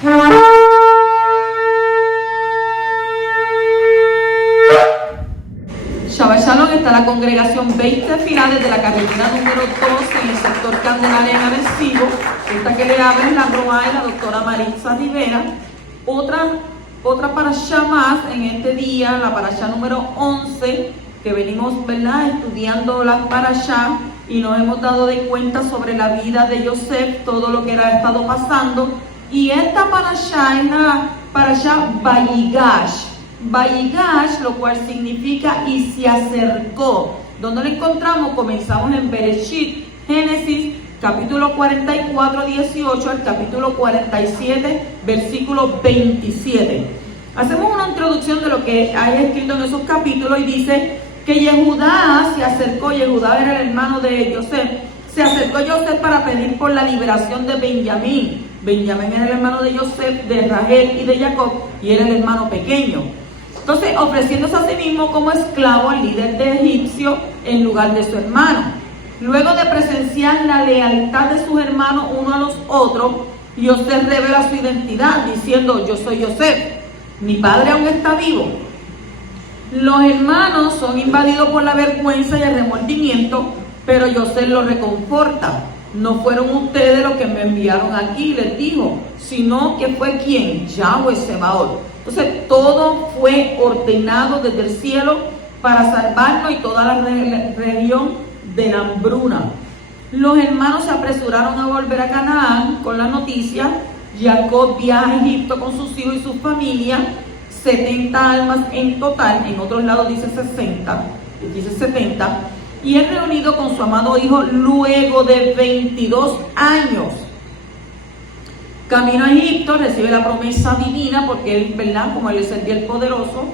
Shabbat Shalom, está la congregación 20 finales de la carretera número 12 en el sector Candelaria en Arecibo. Esta que le habla es la Roa y la doctora Maritza Rivera. Otra parashá más en este día, la parashá número 11, que venimos, ¿verdad?, estudiando las parashá y nos hemos dado de cuenta sobre la vida de Yosef, todo lo que ha estado pasando. Y esta parashá es la parashá Vayigash. Vayigash, lo cual significa y se acercó. ¿Dónde lo encontramos? Comenzamos en Bereshit, Génesis, capítulo 44, 18 al capítulo 47, versículo 27. Hacemos una introducción de lo que hay escrito en esos capítulos y dice que Yehudá se acercó. Yehudá era el hermano de Yosef. Se acercó Yosef para pedir por la liberación de Benjamín. Benjamín era el hermano de Yosef, de Rachel y de Jacob, y era el hermano pequeño. Entonces, ofreciéndose a sí mismo como esclavo al líder de egipcio en lugar de su hermano. Luego de presenciar la lealtad de sus hermanos uno a los otros, Yosef revela su identidad diciendo: yo soy Yosef, mi padre aún está vivo. Los hermanos son invadidos por la vergüenza y el remordimiento, pero Yosef los reconforta. No fueron ustedes los que me enviaron aquí, les dijo, sino que fue ¿quién? Yahweh Sebaot. Entonces todo fue ordenado desde el cielo para salvarnos y toda la región de la hambruna. Los hermanos se apresuraron a volver a Canaán con la noticia. Jacob viaja a Egipto con sus hijos y su familia, 70 almas en total, en otros lados dice 60, dice 70, y es reunido con su amado hijo luego de 22 años. Camino a Egipto, recibe la promesa divina porque él, ¿verdad?, como él es el Dios poderoso,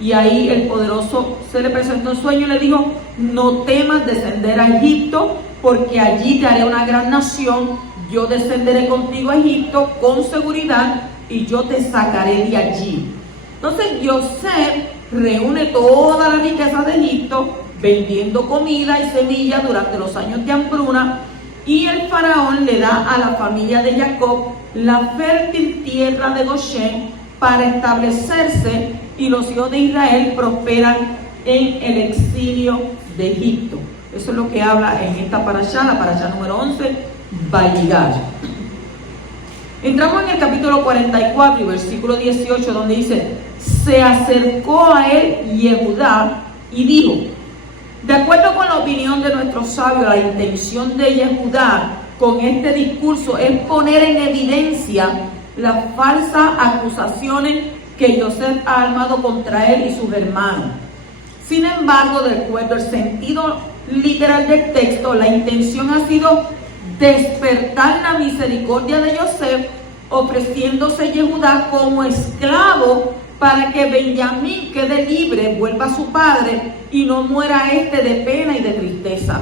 y ahí el poderoso se le presentó en sueño y le dijo: no temas descender a Egipto, porque allí te haré una gran nación. Yo descenderé contigo a Egipto con seguridad y yo te sacaré de allí. Entonces Yosef reúne toda la riqueza de Egipto, vendiendo comida y semillas durante los años de hambruna, y el faraón le da a la familia de Jacob la fértil tierra de Goshen para establecerse, y los hijos de Israel prosperan en el exilio de Egipto. Eso es lo que habla en esta parashá, la parashá número 11, Vayigash. Entramos en el capítulo 44 y versículo 18, donde dice: se acercó a él Yehudá y dijo. De acuerdo con la opinión de nuestros sabios, la intención de Yehudá con este discurso es poner en evidencia las falsas acusaciones que Yosef ha armado contra él y sus hermanos. Sin embargo, de acuerdo al sentido literal del texto, la intención ha sido despertar la misericordia de Yosef, ofreciéndose Yehudá como esclavo para que Benjamín quede libre, vuelva a su padre y no muera de pena y de tristeza.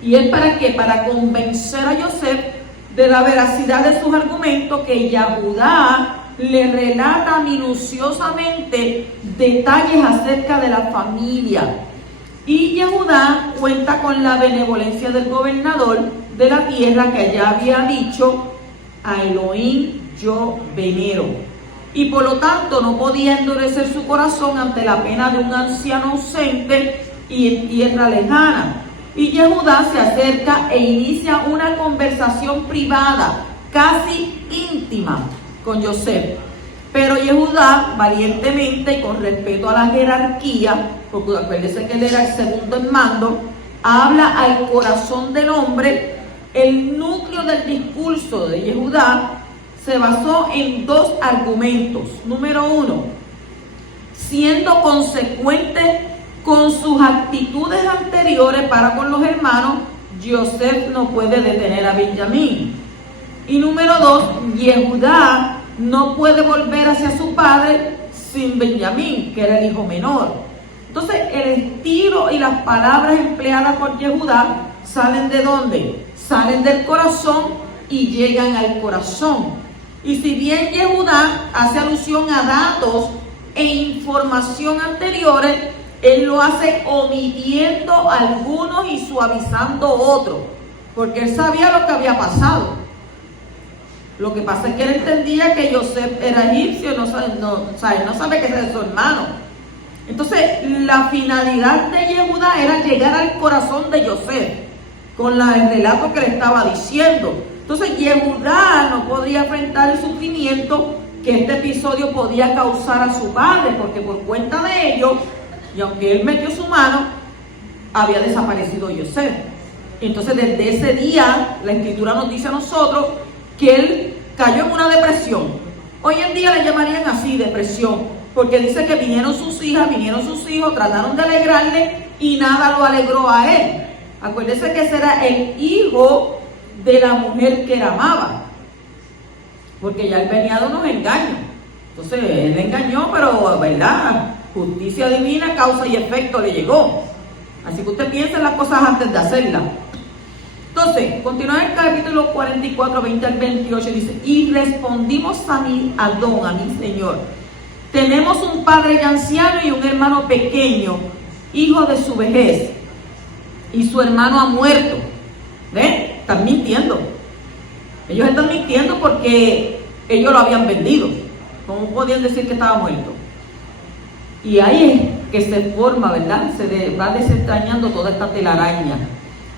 ¿Y es para qué? Para convencer a Yosef de la veracidad de sus argumentos, que Yehudá le relata minuciosamente detalles acerca de la familia. Y Yehudá cuenta con la benevolencia del gobernador de la tierra, que ya había dicho: a Elohim yo venero. Y por lo tanto no podía endurecer su corazón ante la pena de un anciano ausente y en tierra lejana. Y Yehudá se acerca e inicia una conversación privada, casi íntima, con Yosef. Pero Yehudá, valientemente y con respeto a la jerarquía, porque acuérdense que él era el segundo en mando, habla al corazón del hombre. El núcleo del discurso de Yehudá se basó en dos argumentos. Número uno, siendo consecuente con sus actitudes anteriores para con los hermanos, Yosef no puede detener a Benjamín. Y número dos, Yehudá no puede volver hacia su padre sin Benjamín, que era el hijo menor. Entonces, el estilo y las palabras empleadas por Yehudá salen ¿de dónde? Salen del corazón y llegan al corazón. Y si bien Yehudá hace alusión a datos e información anteriores, él lo hace omitiendo algunos y suavizando otros, porque él sabía lo que había pasado. Lo que pasa es que él entendía que José era egipcio, no sabe que es su hermano. Entonces, la finalidad de Yehudá era llegar al corazón de José con el relato que le estaba diciendo. Entonces, Yehudá no podría enfrentar el sufrimiento que este episodio podía causar a su padre, porque por cuenta de ello, y aunque él metió su mano, había desaparecido José. Entonces, desde ese día, la Escritura nos dice a nosotros que él cayó en una depresión. Hoy en día le llamarían así, depresión, porque dice que vinieron sus hijas, vinieron sus hijos, trataron de alegrarle y nada lo alegró a él. Acuérdese que ese era el hijo de la mujer que él amaba, porque ya él venía de unos engaños. Entonces él le engañó, pero verdad, justicia divina, causa y efecto le llegó. Así que usted piensa en las cosas antes de hacerlas. Entonces, continúa en el capítulo 44, 20 al 28, dice: y respondimos a mi Señor, tenemos un padre ya anciano y un hermano pequeño, hijo de su vejez, y su hermano ha muerto. ¿Ven? Están mintiendo. Ellos están mintiendo porque ellos lo habían vendido. ¿Cómo podían decir que estaba muerto? Y ahí es que se forma, ¿verdad? Se va desentrañando toda esta telaraña.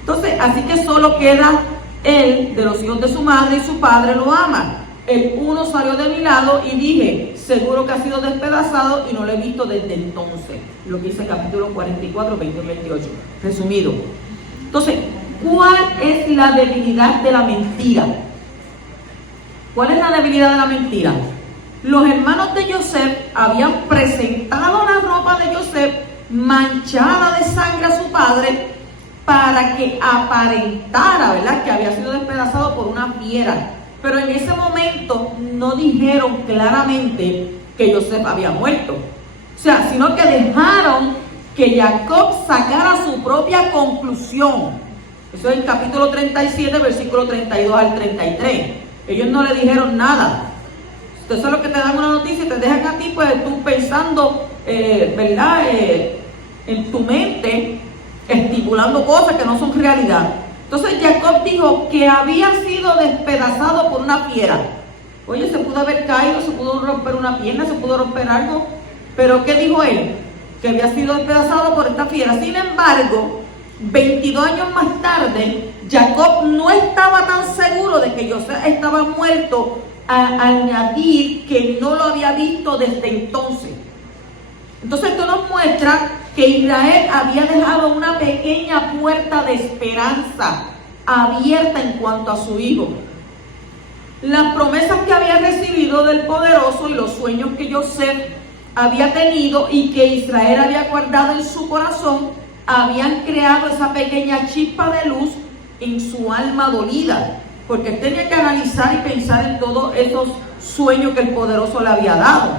Entonces, así que solo queda él de los hijos de su madre, y su padre lo ama. El uno salió de mi lado y dije: seguro que ha sido despedazado y no lo he visto desde entonces. Lo que dice el capítulo 44, 20 y 28. Resumido. Entonces, ¿cuál es la debilidad de la mentira? ¿Cuál es la debilidad de la mentira? Los hermanos de Joseph habían presentado la ropa de Joseph manchada de sangre a su padre para que aparentara, ¿verdad?, que había sido despedazado por una fiera. Pero en ese momento no dijeron claramente que Joseph había muerto. O sea, sino que dejaron que Jacob sacara su propia conclusión. Eso es el capítulo 37, versículo 32 al 33. Ellos no le dijeron nada. Entonces es lo que te dan una noticia y te dejan a ti, pues tú pensando, ¿verdad?, en tu mente, estipulando cosas que no son realidad. Entonces Jacob dijo que había sido despedazado por una fiera. Oye, se pudo haber caído, se pudo romper una pierna, se pudo romper algo. Pero ¿qué dijo él? Que había sido despedazado por esta fiera. Sin embargo, 22 años más tarde, Jacob no estaba tan seguro de que José estaba muerto, a añadir que no lo había visto desde entonces. Entonces esto nos muestra que Israel había dejado una pequeña puerta de esperanza abierta en cuanto a su hijo. Las promesas que había recibido del poderoso y los sueños que José había tenido y que Israel había guardado en su corazón habían creado esa pequeña chispa de luz en su alma dolida, porque él tenía que analizar y pensar en todos esos sueños que el poderoso le había dado.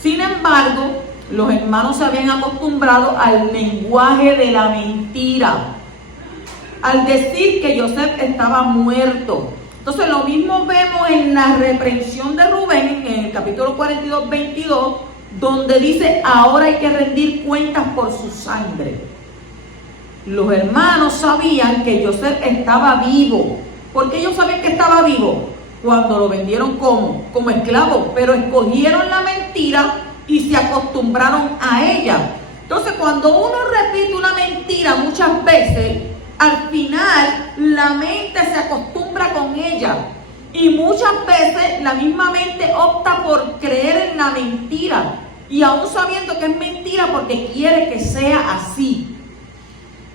Sin embargo, los hermanos se habían acostumbrado al lenguaje de la mentira, al decir que José estaba muerto. Entonces lo mismo vemos en la reprensión de Rubén, en el capítulo 42, 22, donde dice: ahora hay que rendir cuentas por su sangre. Los hermanos sabían que José estaba vivo. ¿Por qué ellos sabían que estaba vivo? Cuando lo vendieron como esclavo, pero escogieron la mentira y se acostumbraron a ella. Entonces, cuando uno repite una mentira muchas veces, al final la mente se acostumbra con ella. Y muchas veces la misma mente opta por creer en la mentira, y aún sabiendo que es mentira porque quiere que sea así.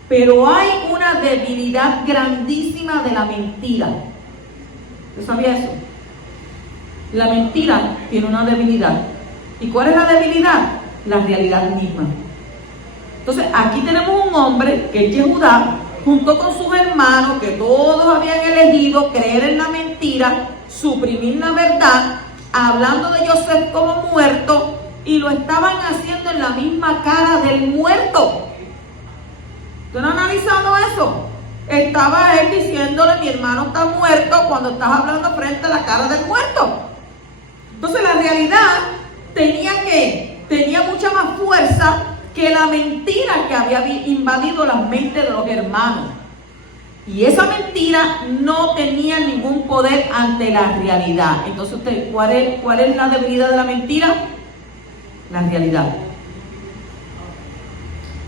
Pero hay una debilidad grandísima de la mentira. ¿Usted sabía eso? La mentira tiene una debilidad. ¿Y cuál es la debilidad? La realidad misma. Entonces aquí tenemos un hombre que es Yehudá, junto con sus hermanos, que todos habían elegido creer en la mentira, suprimir la verdad, hablando de José como muerto, y lo estaban haciendo en la misma cara del muerto. ¿Tú no has analizado eso? Estaba él diciéndole: mi hermano está muerto, cuando estás hablando frente a la cara del muerto. Entonces la realidad tenía mucha más fuerza que la mentira que había invadido las mentes de los hermanos. Y esa mentira no tenía ningún poder ante la realidad. Entonces, ¿cuál es la debilidad de la mentira? La realidad.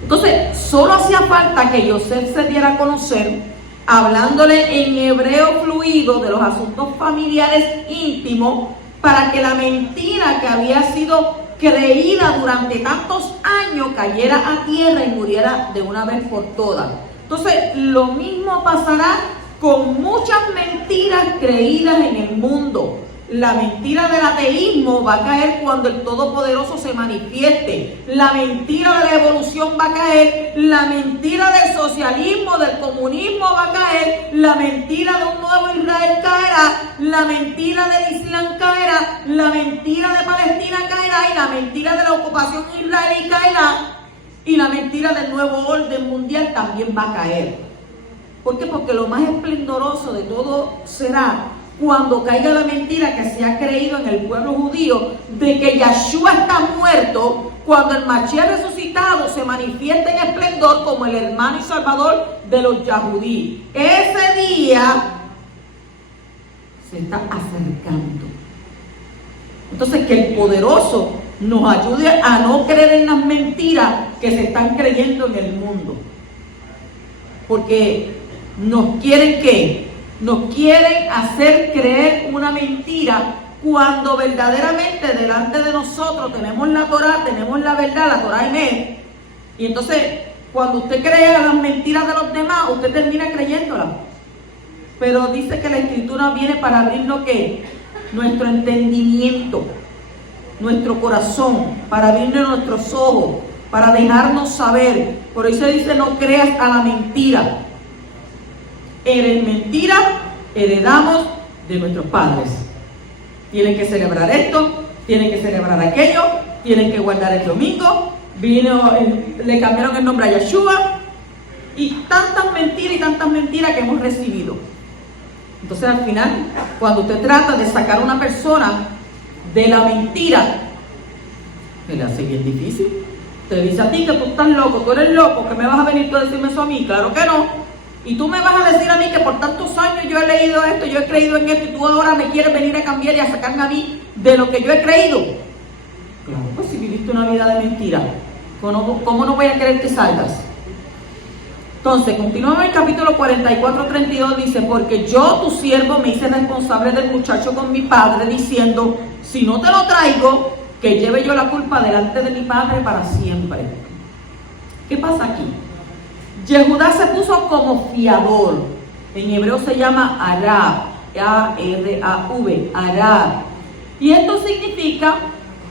Entonces, solo hacía falta que Yosef se diera a conocer, hablándole en hebreo fluido de los asuntos familiares íntimos, para que la mentira que había sido creída durante tantos años cayera a tierra y muriera de una vez por todas. Entonces, lo mismo pasará con muchas mentiras creídas en el mundo. La mentira del ateísmo va a caer cuando el Todopoderoso se manifieste. La mentira de la evolución va a caer. La mentira del socialismo, del comunismo va a caer. La mentira de un nuevo Israel caerá. La mentira del Islam caerá. La mentira de Palestina caerá. Y la mentira de la ocupación israelí caerá. Y la mentira del nuevo orden mundial también va a caer. ¿Por qué? Porque lo más esplendoroso de todo será cuando caiga la mentira que se ha creído en el pueblo judío de que Yahshua está muerto, cuando el Mashiach resucitado se manifiesta en esplendor como el hermano y salvador de los Yahudí. Ese día se está acercando. Entonces, que el poderoso nos ayude a no creer en las mentiras que se están creyendo en el mundo. Porque nos quieren ¿qué? Nos quieren hacer creer una mentira cuando verdaderamente delante de nosotros tenemos la Torá, tenemos la verdad, la Torá en él. Y entonces, cuando usted cree las mentiras de los demás, usted termina creyéndolas. Pero dice que la Escritura viene para abrirnos ¿qué? Nuestro entendimiento, nuestro corazón, para abrirnos nuestros ojos, para dejarnos saber. Por eso dice: no creas a la mentira. En mentira heredamos de nuestros padres. Tienen que celebrar esto, tienen que celebrar aquello, tienen que guardar el domingo. Le cambiaron el nombre a Yahshua. Y tantas mentiras que hemos recibido. Entonces, al final, cuando usted trata de sacar a una persona de la mentira, se le hace bien difícil. Te dice a ti que tú estás loco, tú eres loco, que me vas a venir tú a decirme eso a mí. Claro que no. Y tú me vas a decir a mí que por tantos años yo he leído esto, yo he creído en esto, y tú ahora me quieres venir a cambiar y a sacarme a mí de lo que yo he creído. Claro, pues si viviste una vida de mentira, ¿cómo no voy a querer que salgas? Entonces, continuamos en el capítulo 44-32, dice: porque yo, tu siervo, me hice responsable del muchacho con mi padre, diciendo: si no te lo traigo, que lleve yo la culpa delante de mi padre para siempre. ¿Qué pasa aquí? Yehudá se puso como fiador. En hebreo se llama Arab, A-R-A-V, Arab. Y esto significa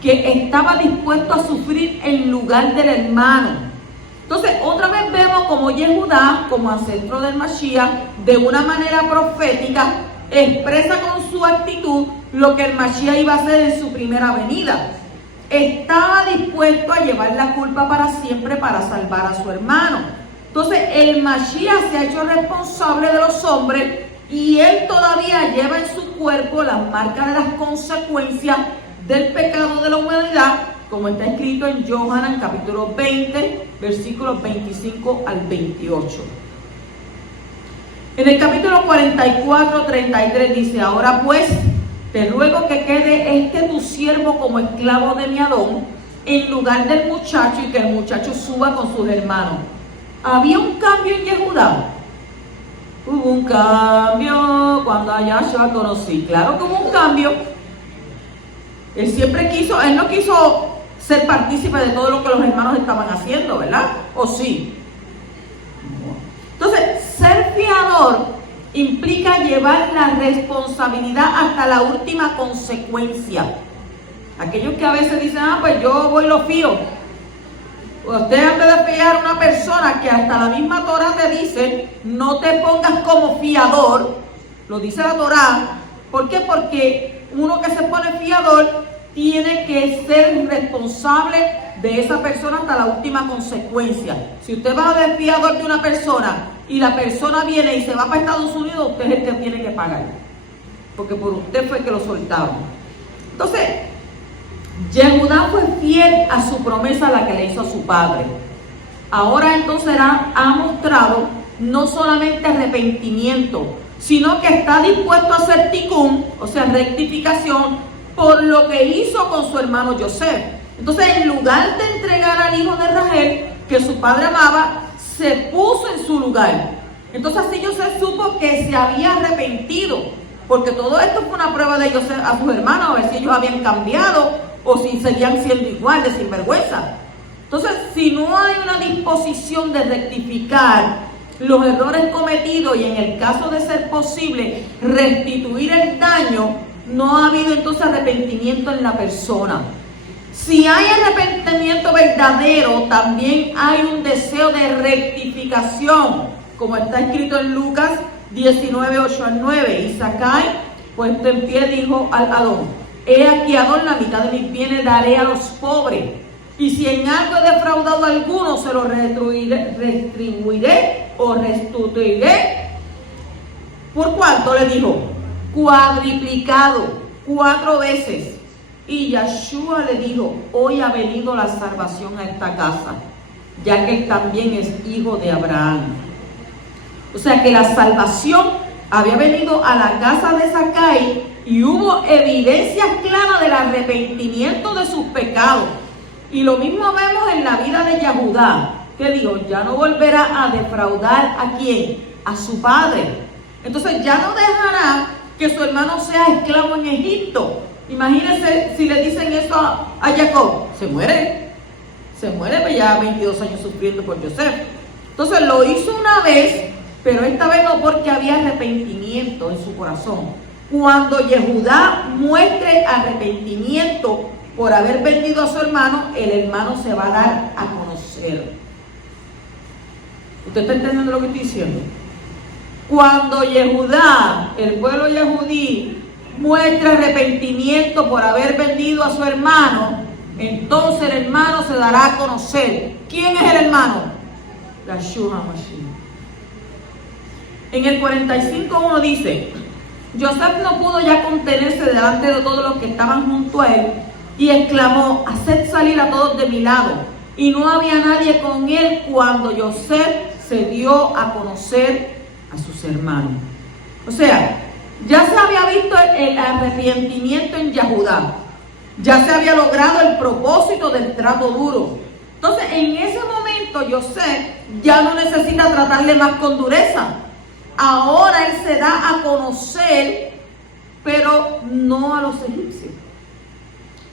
que estaba dispuesto a sufrir en lugar del hermano. Entonces, otra vez vemos como Yehudá, como ancestro del Mashiach, de una manera profética, expresa con su actitud lo que el Mashiach iba a hacer en su primera venida. Estaba dispuesto a llevar la culpa para siempre para salvar a su hermano. Entonces, el Mashiach se ha hecho responsable de los hombres y él todavía lleva en su cuerpo las marcas de las consecuencias del pecado de la humanidad, como está escrito en Yohanan capítulo 20, versículos 25 al 28. En el capítulo 44-33 dice: ahora pues, te ruego que quede tu siervo como esclavo de mi Adón, en lugar del muchacho, y que el muchacho suba con sus hermanos. ¿Había un cambio en Yehudá? Hubo un cambio cuando a Yahshua conocí. Claro que hubo un cambio. Él no quiso ser partícipe de todo lo que los hermanos estaban haciendo, ¿verdad? ¿O sí? Entonces, ser fiador implica llevar la responsabilidad hasta la última consecuencia. Aquellos que a veces dicen: pues yo voy lo fío. Usted, antes de fiar a una persona, que hasta la misma Torá te dice: no te pongas como fiador, lo dice la Torá. ¿Por qué? Porque uno que se pone fiador tiene que ser responsable de esa persona hasta la última consecuencia. Si usted va de fiador de una persona y la persona viene y se va para Estados Unidos, usted es el que tiene que pagar, porque por usted fue que lo soltaron. Entonces, Yehudá fue fiel a su promesa, la que le hizo a su padre. Ahora entonces ha mostrado no solamente arrepentimiento, sino que está dispuesto a hacer tikkun, o sea, rectificación, por lo que hizo con su hermano Joseph. Entonces, en lugar de entregar al hijo de Rachel, que su padre amaba, se puso en su lugar. Entonces, así Joseph supo que se había arrepentido, porque todo esto fue una prueba de Joseph a sus hermanos, a ver si ellos habían cambiado o si seguían siendo igual de sinvergüenza. Entonces, si no hay una disposición de rectificar los errores cometidos y en el caso de ser posible restituir el daño, no ha habido entonces arrepentimiento en la persona. Si hay arrepentimiento verdadero, también hay un deseo de rectificación, como está escrito en Lucas 19, 8 al 9. Y Zakai, puesto en pie, dijo al Adón: he aquí, Adón, la mitad de mis bienes daré a los pobres, y si en algo he defraudado a alguno, se lo retribuiré o restituiré. ¿Por cuánto? Le dijo: cuadriplicado, 4 veces. Y Yeshua le dijo: hoy ha venido la salvación a esta casa, ya que él también es hijo de Abraham. O sea que la salvación había venido a la casa de Zakai y hubo evidencias claras del arrepentimiento de sus pecados. Y lo mismo vemos en la vida de Yehudá, que dijo: ya no volverá a defraudar ¿a quién? A su padre. Entonces ya no dejará que su hermano sea esclavo en Egipto. Imagínense si le dicen eso a Jacob: se muere, pues ya 22 años sufriendo por Joseph. Entonces lo hizo una vez, pero esta vez no, porque había arrepentimiento en su corazón. Cuando Yehudá muestre arrepentimiento por haber vendido a su hermano, el hermano se va a dar a conocer. ¿Usted está entendiendo lo que estoy diciendo? Cuando Yehudá, el pueblo yehudí, muestra arrepentimiento por haber vendido a su hermano, entonces el hermano se dará a conocer. ¿Quién es el hermano? Yeshua Mashiach. En el 45:1 dice: Joseph no pudo ya contenerse delante de todos los que estaban junto a él, y exclamó: haced salir a todos de mi lado. Y no había nadie con él cuando Joseph se dio a conocer a sus hermanos. O sea, ya se había visto el arrepentimiento en Yehudá, ya se había logrado el propósito del trato duro. Entonces, en ese momento Joseph ya no necesita tratarle más con dureza. Ahora él se da a conocer, pero no a los egipcios.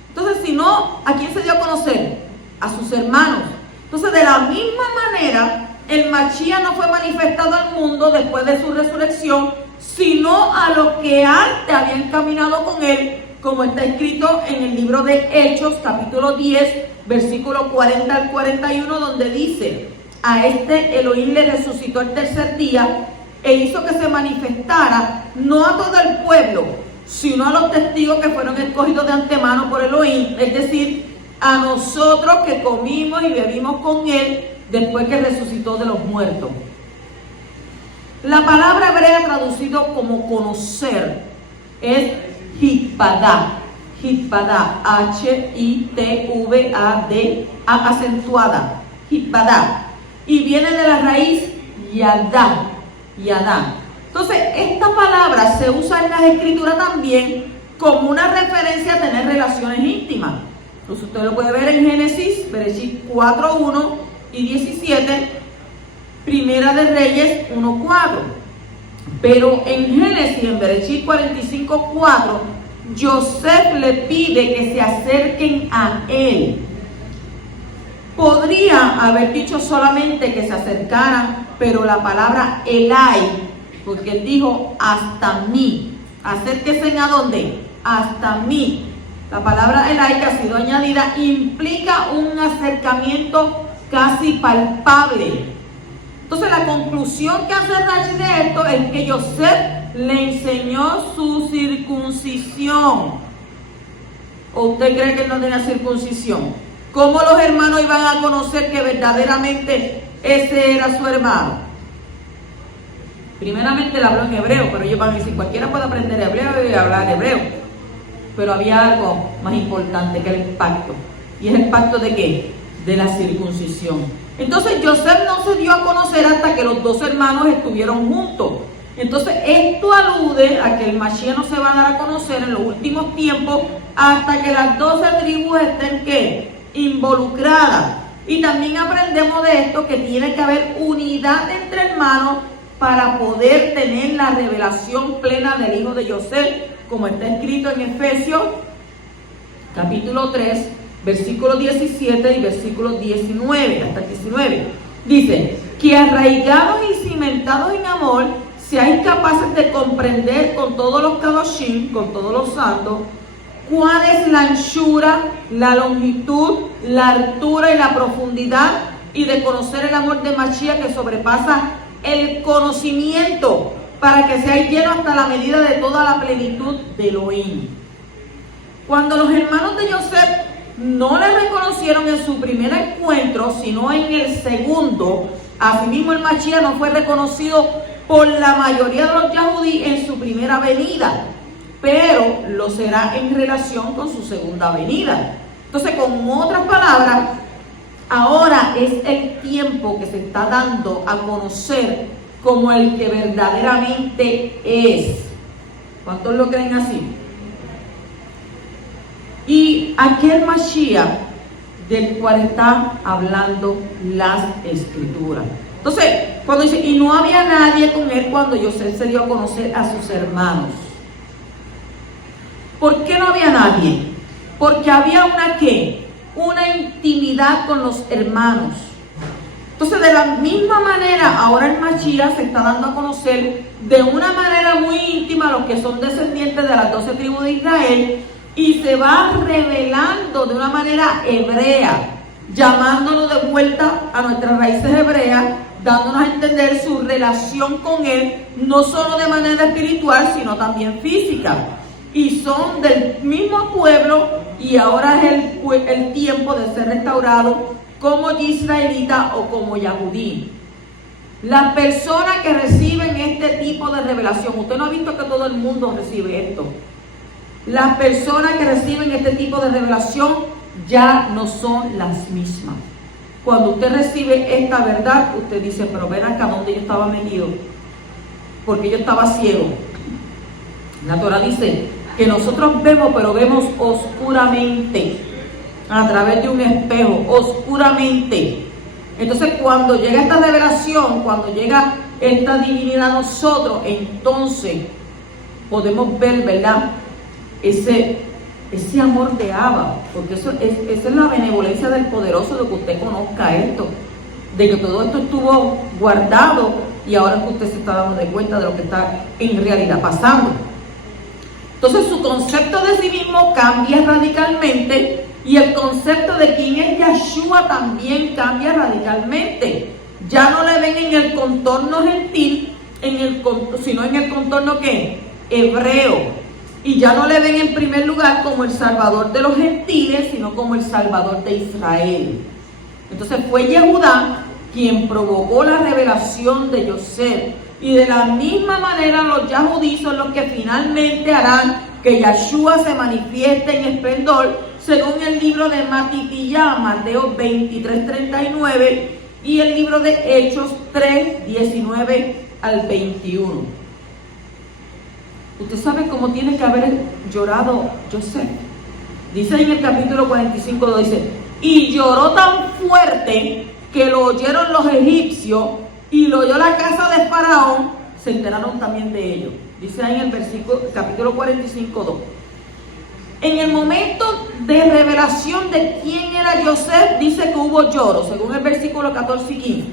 Entonces, si no, ¿a quién se dio a conocer? A sus hermanos. Entonces, de la misma manera, el Mashiach no fue manifestado al mundo después de su resurrección, sino a los que antes habían caminado con él, como está escrito en el libro de Hechos, capítulo 10, versículo 40 al 41, donde dice: a este Elohim le resucitó el tercer día e hizo que se manifestara no a todo el pueblo, sino a los testigos que fueron escogidos de antemano por Elohim, es decir, a nosotros que comimos y bebimos con él después que resucitó de los muertos. La palabra hebrea traducido como conocer es hitpadah, H-I-T-V-A-D, acentuada, hitpadah, y viene de la raíz yadá. Entonces, esta palabra se usa en las escrituras también como una referencia a tener relaciones íntimas. Entonces, usted lo puede ver en Génesis, Bereshit 4:1 y 17, Primera de Reyes 1:4. Pero en Génesis, en Bereshit 45:4, Joseph le pide que se acerquen a él. Podría haber dicho solamente que se acercaran, pero la palabra Elai, porque él dijo hasta mí. Acérquense ¿a dónde? Hasta mí. La palabra Elai, que ha sido añadida, implica un acercamiento casi palpable. Entonces, la conclusión que hace Rashi de esto es que Joseph le enseñó su circuncisión. ¿O usted cree que él no tenía circuncisión? ¿Cómo los hermanos iban a conocer que verdaderamente ese era su hermano? Primeramente le habló en hebreo, pero ellos van a decir: cualquiera puede aprender hebreo y hablar hebreo. Pero había algo más importante que el pacto. ¿Y es el pacto de qué? De la circuncisión. Entonces Yosef no se dio a conocer hasta que los dos hermanos estuvieron juntos. Entonces esto alude a que el Mashiach no se va a dar a conocer en los últimos tiempos hasta que las 12 tribus estén ¿qué? Involucradas. Y también aprendemos de esto que tiene que haber unidad entre hermanos para poder tener la revelación plena del hijo de Yosef, como está escrito en Efesios capítulo 3, versículo 17 y versículo 19, hasta el 19. Dice, que arraigados y cimentados en amor, seáis capaces de comprender con todos los kadoshim, con todos los santos, cuál es la anchura, la longitud, la altura y la profundidad, y de conocer el amor de Mashiach que sobrepasa el conocimiento, para que seáis llenos hasta la medida de toda la plenitud de Elohim. Cuando los hermanos de Yosef no le reconocieron en su primer encuentro, sino en el segundo, asimismo el Mashiach no fue reconocido por la mayoría de los yahudí en su primera venida, pero lo será en relación con su segunda venida. Entonces, con otras palabras, ahora es el tiempo que se está dando a conocer como el que verdaderamente es. ¿Cuántos lo creen así? Y aquel Mashiach del cual está hablando las Escrituras. Entonces, cuando dice, y no había nadie con él cuando Yosef se dio a conocer a sus hermanos. ¿Por qué no había nadie? Porque había una intimidad con los hermanos. Entonces, de la misma manera, ahora el Mashiach se está dando a conocer de una manera muy íntima a los que son descendientes de las 12 tribus de Israel, y se va revelando de una manera hebrea, llamándonos de vuelta a nuestras raíces hebreas, dándonos a entender su relación con Él, no solo de manera espiritual, sino también física. Y son del mismo pueblo, y ahora es el tiempo de ser restaurados como israelita o como yahudí. Las personas que reciben este tipo de revelación, usted no ha visto que todo el mundo recibe esto. Las personas que reciben este tipo de revelación ya no son las mismas. Cuando usted recibe esta verdad, usted dice, pero ven acá donde yo estaba metido, porque yo estaba ciego. La Torah dice que nosotros vemos, pero vemos oscuramente, a través de un espejo, oscuramente. Entonces, cuando llega esta revelación, cuando llega esta divinidad a nosotros, entonces podemos ver, ¿verdad?, ese amor de Abba, porque esa es la benevolencia del poderoso, de que usted conozca esto, de que todo esto estuvo guardado y ahora es que usted se está dando de cuenta de lo que está en realidad pasando. Entonces su concepto de sí mismo cambia radicalmente, y el concepto de quién es Yeshua también cambia radicalmente. Ya no le ven en el contorno gentil, sino en el contorno ¿qué? Hebreo. Y ya no le ven en primer lugar como el Salvador de los gentiles, sino como el Salvador de Israel. Entonces fue Yehudá quien provocó la revelación de Yosef. Y de la misma manera los yahudí son los que finalmente harán que Yeshua se manifieste en esplendor, según el libro de Matitiyá, Mateo 23:39, y el libro de Hechos 3:19 al 21. Usted sabe cómo tiene que haber llorado Yosef. Dice en el capítulo 45, dice, y lloró tan fuerte que lo oyeron los egipcios, y lo oyó la casa de Faraón, se enteraron también de ello. Dice ahí en el capítulo 45:2. En el momento de revelación de quién era Yosef, dice que hubo lloro, según el versículo 14 y 15.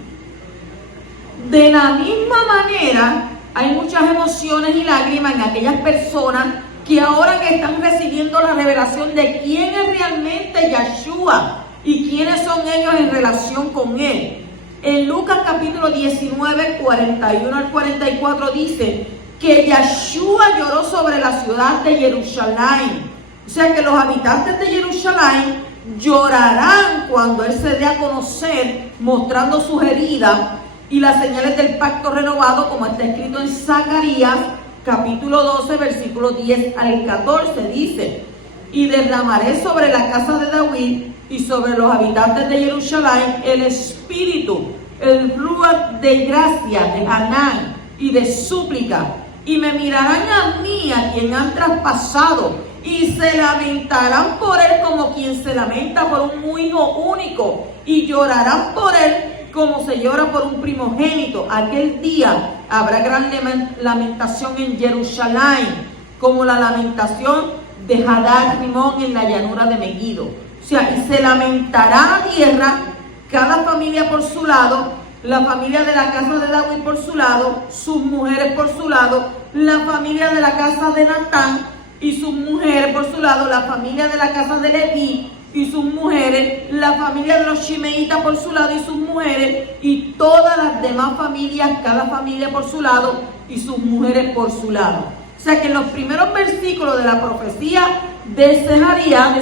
De la misma manera, hay muchas emociones y lágrimas en aquellas personas que ahora que están recibiendo la revelación de quién es realmente Yeshua y quiénes son ellos en relación con Él. En Lucas capítulo 19, 41 al 44 dice que Yeshua lloró sobre la ciudad de Jerusalén. O sea que los habitantes de Jerusalén llorarán cuando Él se dé a conocer, mostrando sus heridas y las señales del pacto renovado, como está escrito en Zacarías capítulo 12, versículos 10 al 14, dice, y derramaré sobre la casa de David y sobre los habitantes de Jerusalén el espíritu, el ruach de gracia, de Hanán y de súplica, y me mirarán a mí, a quien han traspasado, y se lamentarán por él como quien se lamenta por un hijo único, y llorarán por él como se llora por un primogénito. Aquel día habrá gran lamentación en Jerusalén, como la lamentación de Hadad Rimón en la llanura de Megiddo. O sea, y se lamentará la tierra, cada familia por su lado, la familia de la casa de David por su lado, sus mujeres por su lado, la familia de la casa de Natán y sus mujeres por su lado, la familia de la casa de Leví y sus mujeres, la familia de los shimeitas por su lado y sus mujeres, y todas las demás familias, cada familia por su lado y sus mujeres por su lado. O sea que en los primeros versículos de la profecía de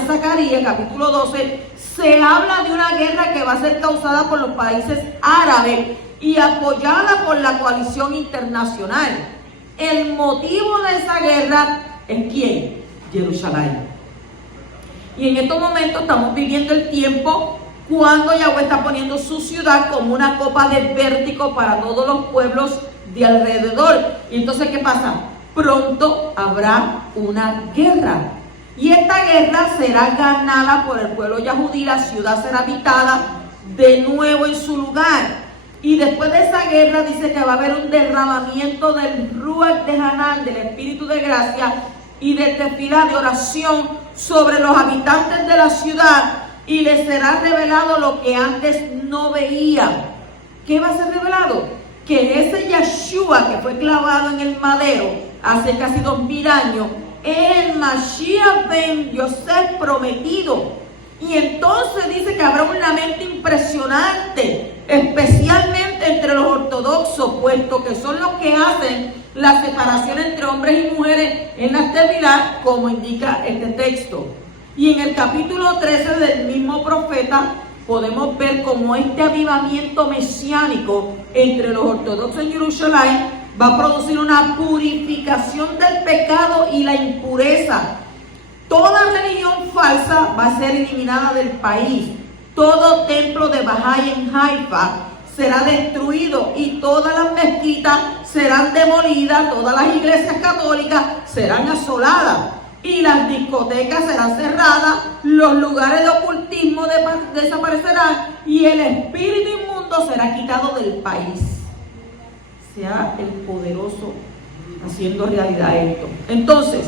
Zacarías, capítulo 12, se habla de una guerra que va a ser causada por los países árabes y apoyada por la coalición internacional. El motivo de esa guerra es ¿quién? Jerusalén. Y en estos momentos estamos viviendo el tiempo cuando Yahweh está poniendo su ciudad como una copa de vértigo para todos los pueblos de alrededor. Y entonces, ¿qué pasa? Pronto habrá una guerra. Y esta guerra será ganada por el pueblo yahudí, la ciudad será habitada de nuevo en su lugar. Y después de esa guerra dice que va a haber un derramamiento del ruach de Hanán, del espíritu de gracia y de tefilá, de oración sobre los habitantes de la ciudad, y les será revelado lo que antes no veían. ¿Qué va a ser revelado? Que ese Yeshua que fue clavado en el madero hace casi 2000 años es el Mashiach ben Yosef prometido. Y entonces dice que habrá un lamento impresionante, especialmente entre los ortodoxos, puesto que son los que hacen la separación entre hombres y mujeres en la tefilá, como indica este texto. Y en el capítulo 13 del mismo profeta podemos ver cómo este avivamiento mesiánico entre los ortodoxos en Jerusalén va a producir una purificación del pecado y la impureza. Toda religión falsa va a ser eliminada del país. Todo templo de Bahá'í en Haifa será destruido y todas las mezquitas serán demolidas, todas las iglesias católicas serán asoladas y las discotecas serán cerradas, los lugares de ocultismo desaparecerán y el espíritu inmundo será quitado del país. Sea el poderoso haciendo realidad esto. Entonces,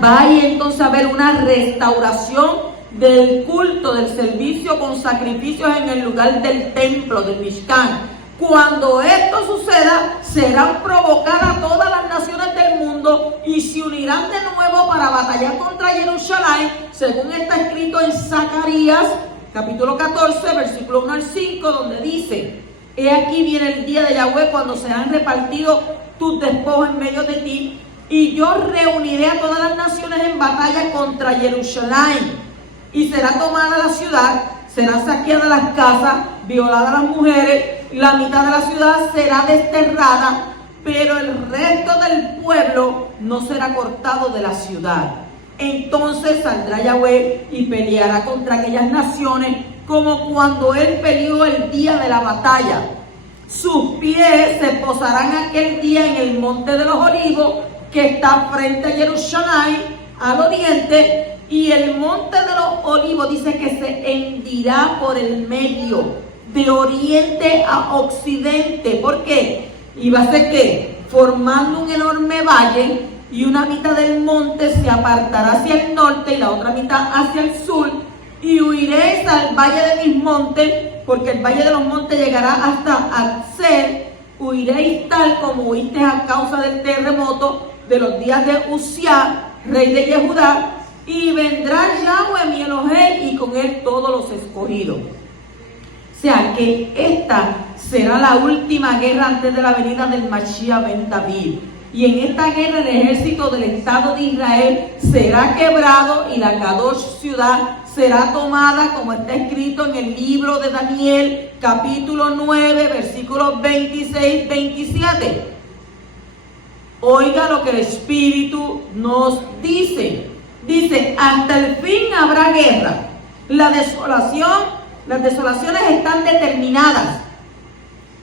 vaya entonces a haber una restauración del culto, del servicio con sacrificios en el lugar del templo, del Mishkan. Cuando esto suceda, serán provocadas todas las naciones del mundo y se unirán de nuevo para batallar contra Jerusalén, según está escrito en Zacarías, capítulo 14, versículo 1 al 5, donde dice: he aquí viene el día de Yahweh, cuando serán repartidos tus despojos en medio de ti, y yo reuniré a todas las naciones en batalla contra Jerusalén, y será tomada la ciudad, serán saqueadas las casas, violadas las mujeres, la mitad de la ciudad será desterrada, pero el resto del pueblo no será cortado de la ciudad. Entonces saldrá Yahweh y peleará contra aquellas naciones como cuando él peleó el día de la batalla. Sus pies se posarán aquel día en el monte de los olivos, que está frente a Jerusalén, al oriente, y el monte de los olivos dice que se hendirá por el medio, de oriente a occidente. ¿Por qué? Y va a ser que, formando un enorme valle, y una mitad del monte se apartará hacia el norte y la otra mitad hacia el sur, y huiréis al valle de mis montes, porque el valle de los montes llegará hasta Atzel. Huiréis tal como huiste a causa del terremoto de los días de Uzziá, rey de Yehudá, y vendrá Yahweh mi Elohim y con él todos los escogidos. O sea que esta será la última guerra antes de la venida del Mashiach ben David. Y en esta guerra el ejército del Estado de Israel será quebrado y la Kadosh ciudad será tomada, como está escrito en el libro de Daniel, capítulo 9, versículos 26-27. Oiga lo que el Espíritu nos dice. Dice: hasta el fin habrá guerra. Las desolaciones están determinadas.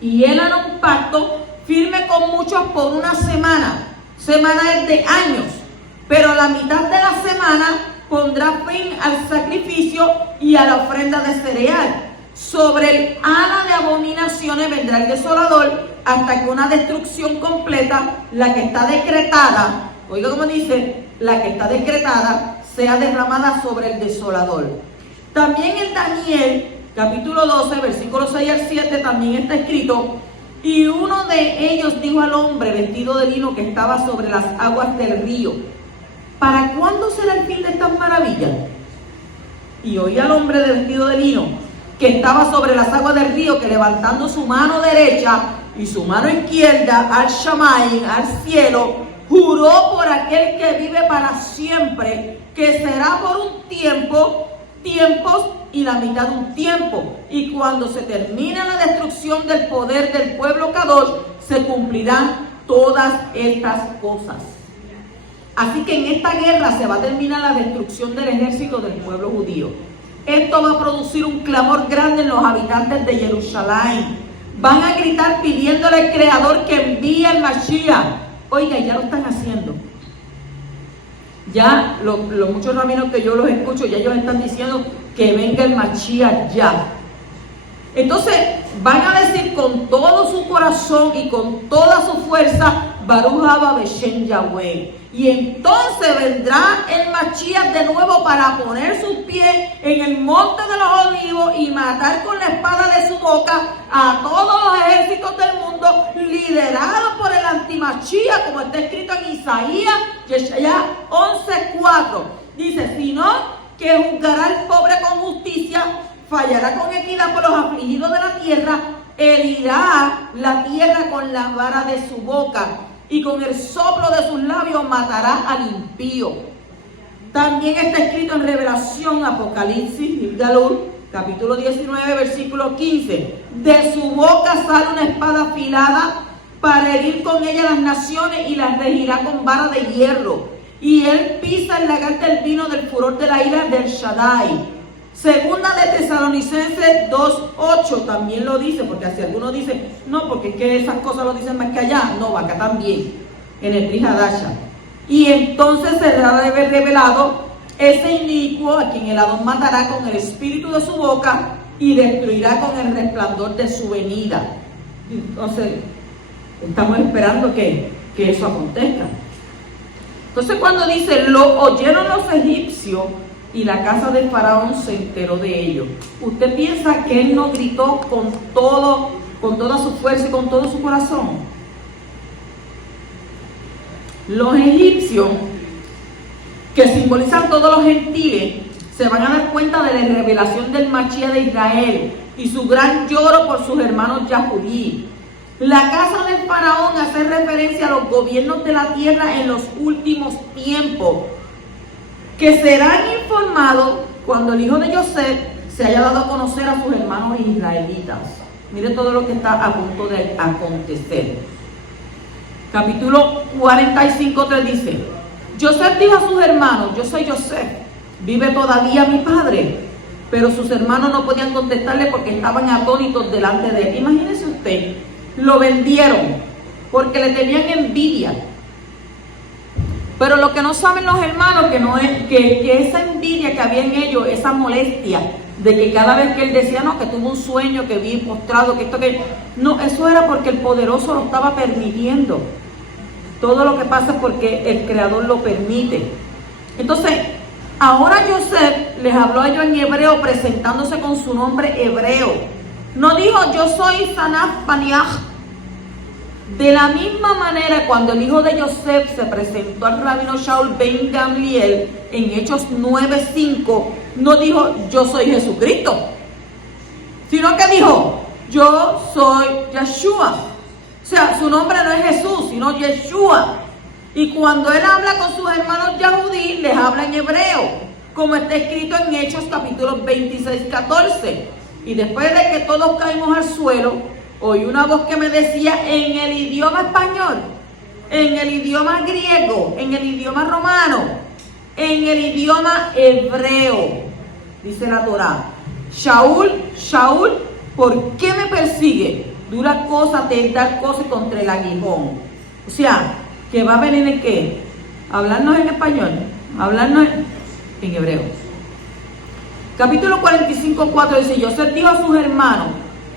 Y él hará un pacto firme con muchos por una semana. Semana es de años. Pero la mitad de la semana pondrá fin al sacrificio y a la ofrenda de cereal. Sobre el ala de abominaciones vendrá el desolador hasta que una destrucción completa, la que está decretada, oiga como dice, la que está decretada, sea derramada sobre el desolador. También en Daniel, capítulo 12, versículos 6 al 7, también está escrito: y uno de ellos dijo al hombre vestido de lino que estaba sobre las aguas del río: ¿para cuándo será el fin de estas maravillas? Y oí al hombre de vestido de lino que estaba sobre las aguas del río, que levantando su mano derecha y su mano izquierda al Shammai, al cielo, juró por aquel que vive para siempre, que será por un tiempo, tiempos y la mitad de un tiempo. Y cuando se termine la destrucción del poder del pueblo Kadosh, se cumplirán todas estas cosas. Así que en esta guerra se va a terminar la destrucción del ejército del pueblo judío. Esto va a producir un clamor grande en los habitantes de Jerusalén. Van a gritar pidiéndole al Creador que envíe el Mashiach. Oiga, ya lo están haciendo. Ya los muchos rabinos que yo los escucho, ya ellos están diciendo que venga el Mashiach ya. Entonces van a decir con todo su corazón y con toda su fuerza: Baruch haba Beshem Yahweh. Y entonces vendrá el Mashiach de nuevo para poner sus pies en el monte de los olivos y matar con la espada de su boca a todos los ejércitos del mundo, liderados por el anti-Mashiach, como está escrito en Isaías 11:4. Dice: sino que juzgará al pobre con justicia, fallará con equidad por los afligidos de la tierra, herirá la tierra con la vara de su boca, y con el soplo de sus labios matará al impío. También está escrito en Revelación, Apocalipsis, Galul, capítulo 19, versículo 15: de su boca sale una espada afilada para herir con ella las naciones y las regirá con vara de hierro. Y él pisa el lagar del vino del furor de la ira del Shaddai. Segunda de Tesalonicenses 2:8 también lo dice, porque así algunos dicen: no, porque es que esas cosas lo dicen más que allá. No, acá también, en el Brit Hadasha. Y entonces será revelado ese inicuo a quien el Adón matará con el espíritu de su boca y destruirá con el resplandor de su venida. Entonces, estamos esperando que eso acontezca. Entonces, cuando dice: lo oyeron los egipcios y la casa del faraón se enteró de ello, ¿usted piensa que él no gritó con toda su fuerza y con todo su corazón? Los egipcios, que simbolizan todos los gentiles, se van a dar cuenta de la revelación del Mashiach de Israel y su gran lloro por sus hermanos Yahudí. La casa del faraón hace referencia a los gobiernos de la tierra en los últimos tiempos, que serán informados cuando el hijo de Yosef se haya dado a conocer a sus hermanos israelitas. Mire todo lo que está a punto de acontecer. Capítulo 45:3 dice: Yosef dijo a sus hermanos: yo soy Yosef, ¿vive todavía mi padre? Pero sus hermanos no podían contestarle porque estaban atónitos delante de él. Imagínese usted, lo vendieron porque le tenían envidia. Pero lo que no saben los hermanos, que esa envidia que había en ellos, esa molestia de que cada vez que él decía: no, que tuvo un sueño, que vi postrado, que esto, que... No, eso era porque el poderoso lo estaba permitiendo. Todo lo que pasa es porque el Creador lo permite. Entonces, ahora Yosef les habló a ellos en hebreo, presentándose con su nombre hebreo. No dijo: yo soy Sanaf Baniach. De la misma manera, cuando el hijo de Yosef se presentó al rabino Shaul ben Gamliel en Hechos 9:5, no dijo: yo soy Jesucristo, sino que dijo: yo soy Yeshua. O sea, su nombre no es Jesús, sino Yeshua. Y cuando él habla con sus hermanos Yahudí, les habla en hebreo, como está escrito en Hechos capítulo 26:14. Y después de que todos caímos al suelo, oí una voz que me decía en el idioma español, en el idioma griego, en el idioma romano, en el idioma hebreo. dice la Torá, Shaul, Shaul, ¿por qué me persigue? Dura cosa te es dar cosas contra el aguijón. O sea, que va a venir en qué, hablarnos en español, hablarnos en hebreo. Capítulo 45:4 dice, Yosef dijo a sus hermanos,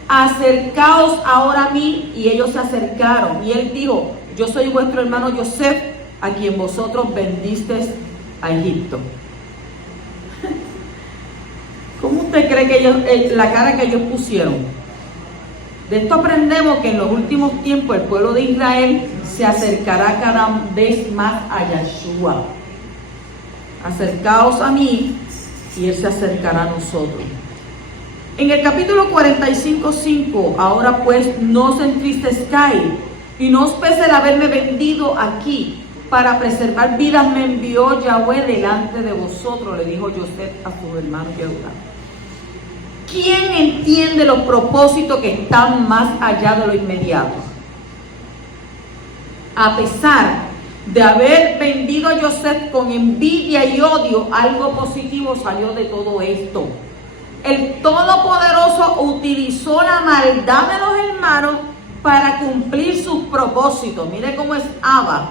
acercaos ahora a mí, y ellos se acercaron, y él dijo, yo soy vuestro hermano Yosef, a quien vosotros vendisteis a Egipto. ¿Cómo usted cree que ellos, la cara que ellos pusieron? De esto aprendemos que en los últimos tiempos el pueblo de Israel se acercará cada vez más a Yahshua. Acercaos a mí y él se acercará a nosotros. En el capítulo 45:5, ahora pues no os entristezcáis y no os pese el haberme vendido aquí, para preservar vidas me envió Yahweh delante de vosotros, le dijo Yosef a sus hermanos Yehuda. ¿Quién entiende los propósitos que están más allá de lo inmediato? A pesar de haber vendido a Yosef con envidia y odio, algo positivo salió de todo esto. El Todopoderoso utilizó la maldad de los hermanos para cumplir sus propósitos. Mire cómo es Abba.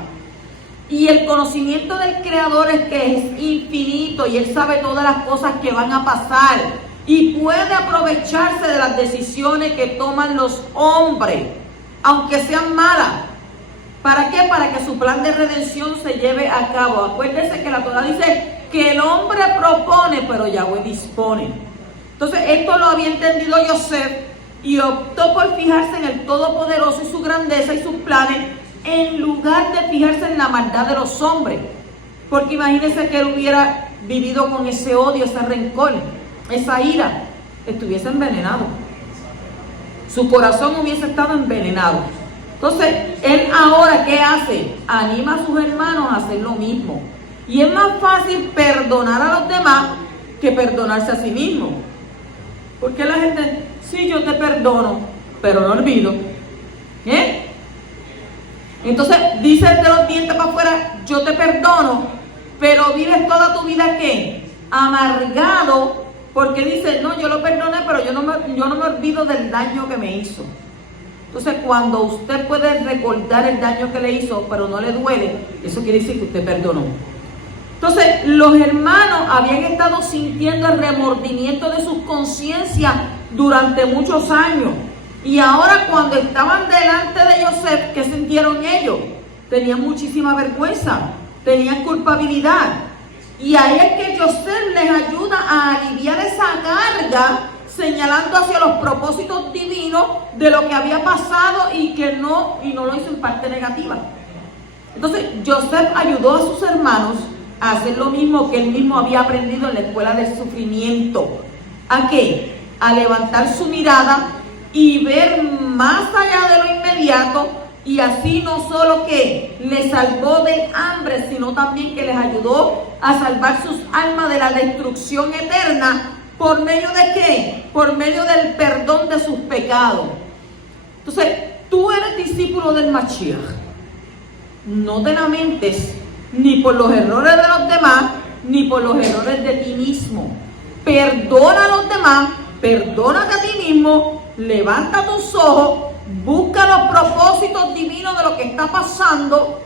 Y el conocimiento del Creador es que es infinito y Él sabe todas las cosas que van a pasar y puede aprovecharse de las decisiones que toman los hombres, aunque sean malas. ¿Para qué? Para que su plan de redención se lleve a cabo. Acuérdense que la Torá dice que el hombre propone, pero Yahweh dispone. Entonces esto lo había entendido Yosef y optó por fijarse en el Todopoderoso y su grandeza y sus planes, en lugar de fijarse en la maldad de los hombres. Porque imagínense que él hubiera vivido con ese odio, ese rencor, esa ira, estuviese envenenado. Su corazón hubiese estado envenenado. Entonces, él ahora, ¿qué hace? Anima a sus hermanos a hacer lo mismo. Y es más fácil perdonar a los demás que perdonarse a sí mismo. Porque la gente, sí, yo te perdono, pero no olvido. Entonces, dice de los dientes para afuera, yo te perdono, pero vives toda tu vida, ¿qué? Amargado, porque dice, no, yo lo perdoné, pero yo no me olvido del daño que me hizo. Entonces, cuando usted puede recordar el daño que le hizo, pero no le duele, eso quiere decir que usted perdonó. Entonces, los hermanos habían estado sintiendo el remordimiento de sus conciencias durante muchos años. Y ahora, cuando estaban delante de Yosef, ¿qué sintieron ellos? Tenían muchísima vergüenza, tenían culpabilidad. Y ahí es que Yosef les ayuda a aliviar esa carga, señalando hacia los propósitos divinos de lo que había pasado y no lo hizo en parte negativa. Entonces, Yosef ayudó a sus hermanos a hacer lo mismo que él mismo había aprendido en la escuela del sufrimiento. ¿A qué? A levantar su mirada y ver más allá de lo inmediato, y así no solo que les salvó del hambre, sino también que les ayudó a salvar sus almas de la destrucción eterna. ¿Por medio de qué? Por medio del perdón de sus pecados. Entonces, tú eres discípulo del Mashiach. No te lamentes ni por los errores de los demás, ni por los errores de ti mismo. Perdona a los demás, perdónate a ti mismo, levanta tus ojos, busca los propósitos divinos de lo que está pasando.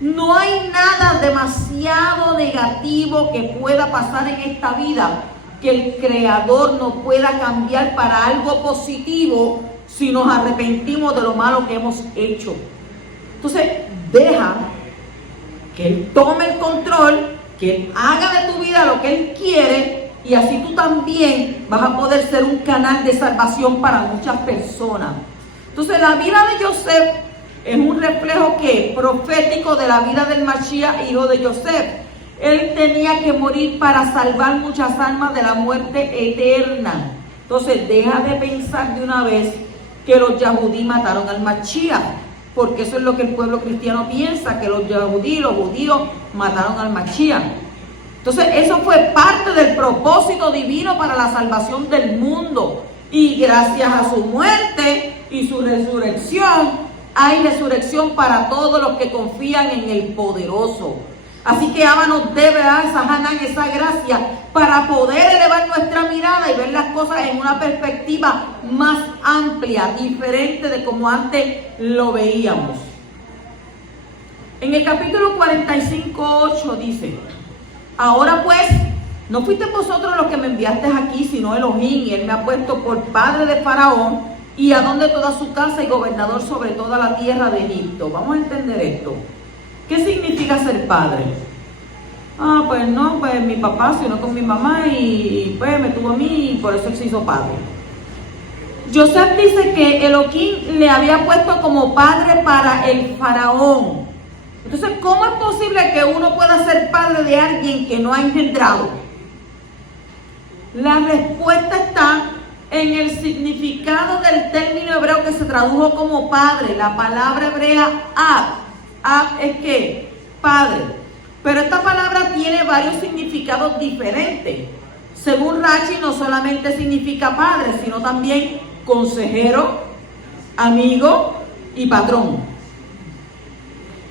No hay nada demasiado negativo que pueda pasar en esta vida que el Creador no pueda cambiar para algo positivo si nos arrepentimos de lo malo que hemos hecho. Entonces, deja que Él tome el control, que Él haga de tu vida lo que Él quiere, y así tú también vas a poder ser un canal de salvación para muchas personas. Entonces, la vida de Yosef es un reflejo que profético de la vida del Mashiach, hijo de Yosef. Él tenía que morir para salvar muchas almas de la muerte eterna. Entonces, deja de pensar de una vez que los Yahudí mataron al Mashiach, porque eso es lo que el pueblo cristiano piensa, que los Yahudí, los judíos, mataron al Mashiach. Entonces, eso fue parte del propósito divino para la salvación del mundo. Y gracias a su muerte y su resurrección, hay resurrección para todos los que confían en el poderoso. Así que Abba nos debe dar esa Hanan, esa gracia, para poder elevar nuestra mirada y ver las cosas en una perspectiva más amplia, diferente de como antes lo veíamos. En el capítulo 45:8 dice: ahora pues, no fuiste vosotros los que me enviasteis aquí, sino Elohim, y él me ha puesto por padre de Faraón, y adón de toda su casa, y gobernador sobre toda la tierra de Egipto. Vamos a entender esto. ¿Qué significa ser padre? Pues no, pues mi papá se unió con mi mamá y pues me tuvo a mí y por eso él se hizo padre. Joseph dice que Elohim le había puesto como padre para el faraón. Entonces, ¿cómo es posible que uno pueda ser padre de alguien que no ha engendrado? La respuesta está en el significado del término hebreo que se tradujo como padre. La palabra hebrea ab. Ab es ¿qué? Padre. Pero esta palabra tiene varios significados diferentes. Según Rashi, no solamente significa padre, sino también consejero, amigo y patrón.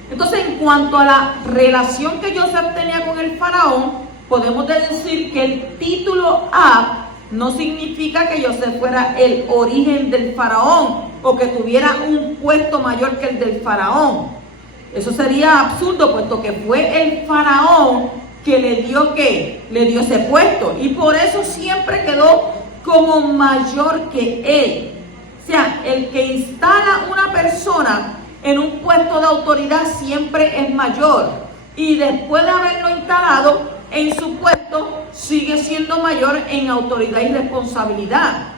Entonces, en cuanto a la relación que Joseph tenía con el faraón, podemos decir que el título Ab no significa que Joseph fuera el origen del faraón o que tuviera un puesto mayor que el del faraón. Eso sería absurdo, puesto que fue el faraón que le dio ¿qué? Le dio ese puesto. Y por eso siempre quedó como mayor que él. O sea, el que instala una persona en un puesto de autoridad siempre es mayor. Y después de haberlo instalado en su puesto, sigue siendo mayor en autoridad y responsabilidad.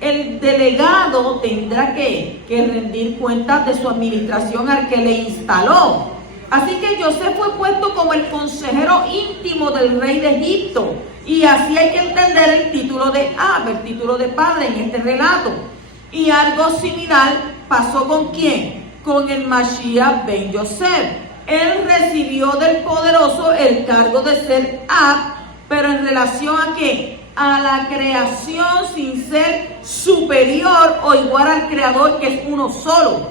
El delegado tendrá que rendir cuentas de su administración al que le instaló. Así que José fue puesto como el consejero íntimo del rey de Egipto. Y así hay que entender el título de Ab, el título de padre en este relato. Y algo similar pasó ¿con quién? Con el Mashiach ben Yosef. Él recibió del poderoso el cargo de ser Ab, pero en relación ¿a qué? A la creación, sin ser superior o igual al creador, que es uno solo.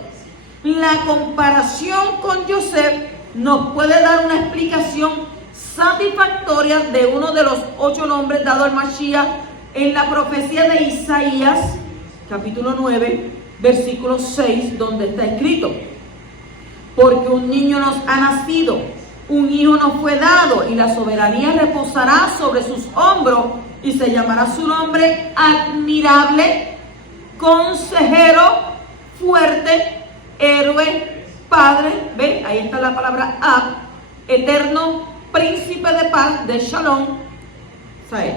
La comparación con Joseph nos puede dar una explicación satisfactoria de uno de los 8 nombres dados al Mashiach en la profecía de Isaías, capítulo 9, versículo 6, donde está escrito: porque un niño nos ha nacido, un hijo nos fue dado, y la soberanía reposará sobre sus hombros, y se llamará su nombre admirable, consejero, fuerte, héroe, padre, ve, ahí está la palabra Ab, eterno, príncipe de paz, de Shalom. ¿Sabes?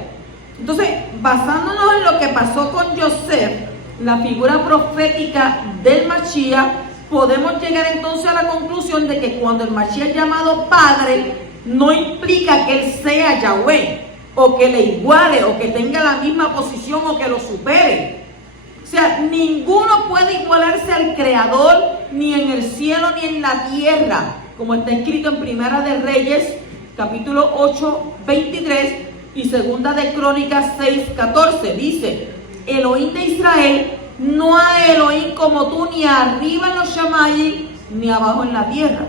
Entonces, basándonos en lo que pasó con Joseph, la figura profética del Mashiach, podemos llegar entonces a la conclusión de que cuando el Mashiach es llamado padre, no implica que él sea Yahweh, o que le iguale, o que tenga la misma posición, o que lo supere. O sea, ninguno puede igualarse al Creador, ni en el cielo, ni en la tierra, como está escrito en Primera de Reyes, capítulo 8, 23, y Segunda de Crónicas 6, 14. Dice: Elohim de Israel, no hay Elohim como tú, ni arriba en los Shamayim, ni abajo en la tierra.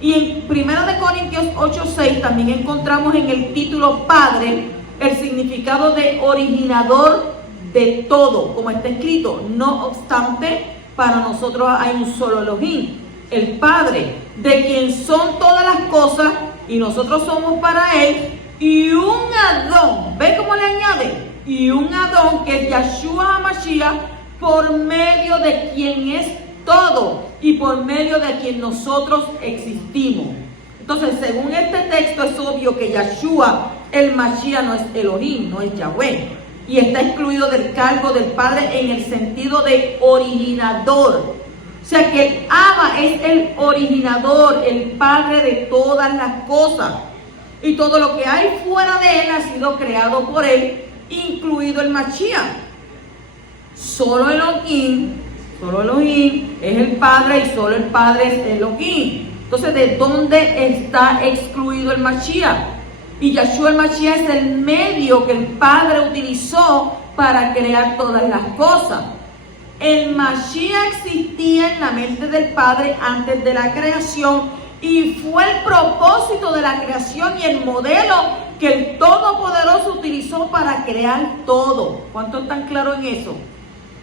Y en 1 de Corintios 8:6 también encontramos en el título Padre el significado de originador de todo, como está escrito: no obstante, para nosotros hay un solo Elohim, el Padre, de quien son todas las cosas, y nosotros somos para Él, y un Adón, ¿ve cómo le añade? Y un Adón que es Yahshua HaMashiach, por medio de quien es todo y por medio de quien nosotros existimos. Entonces, según este texto, es obvio que Yahshua, el Mashiach, no es Elohim, no es Yahweh, y está excluido del cargo del Padre en el sentido de originador. O sea que el Abba es el originador, el Padre de todas las cosas, y todo lo que hay fuera de él ha sido creado por él, incluido el Mashiach. Solo Elohim es el Padre, y solo el Padre es Elohim. Entonces, ¿de dónde está excluido el Mashiach? Y Yahshua el Mashiach es el medio que el Padre utilizó para crear todas las cosas. El Mashiach existía en la mente del Padre antes de la creación, y fue el propósito de la creación y el modelo que el Todopoderoso utilizó para crear todo. ¿Cuántos están claros en eso?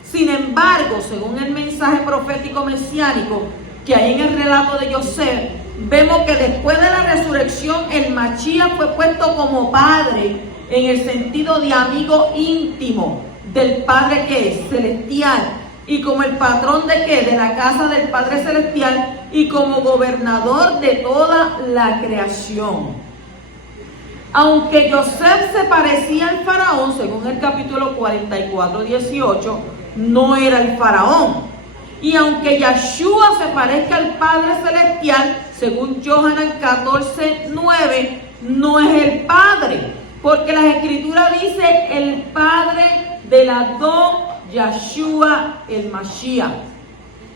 Sin embargo, según el mensaje profético mesiánico que hay en el relato de Yosef, vemos que después de la resurrección el Mashiach fue puesto como padre, en el sentido de amigo íntimo del Padre que es celestial, y como el patrón de qué, de la casa del Padre celestial, y como gobernador de toda la creación. Aunque Yosef se parecía al faraón, según el capítulo 44, 18, no era el faraón. Y aunque Yeshua se parezca al Padre celestial, según Yohanan 14, 9, no es el Padre, porque las Escrituras dice el Padre del Adón Yeshua el Mashiach.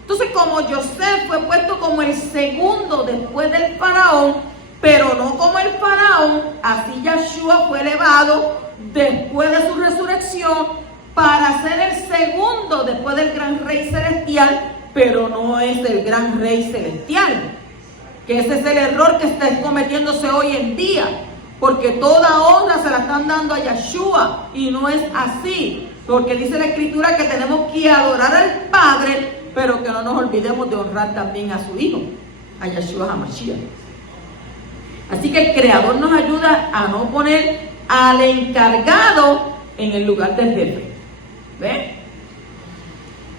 Entonces, como Yosef fue puesto como el segundo después del faraón, pero no como el faraón, así Yeshua fue elevado después de su resurrección para ser el segundo después del gran rey celestial, pero no es el gran rey celestial. Que ese es el error que está cometiéndose hoy en día, porque toda honra se la están dando a Yeshua, y no es así, porque dice la Escritura que tenemos que adorar al Padre, pero que no nos olvidemos de honrar también a su Hijo, a Yeshua HaMashiach. Así que el Creador nos ayuda a no poner al encargado en el lugar del jefe. ¿Ven?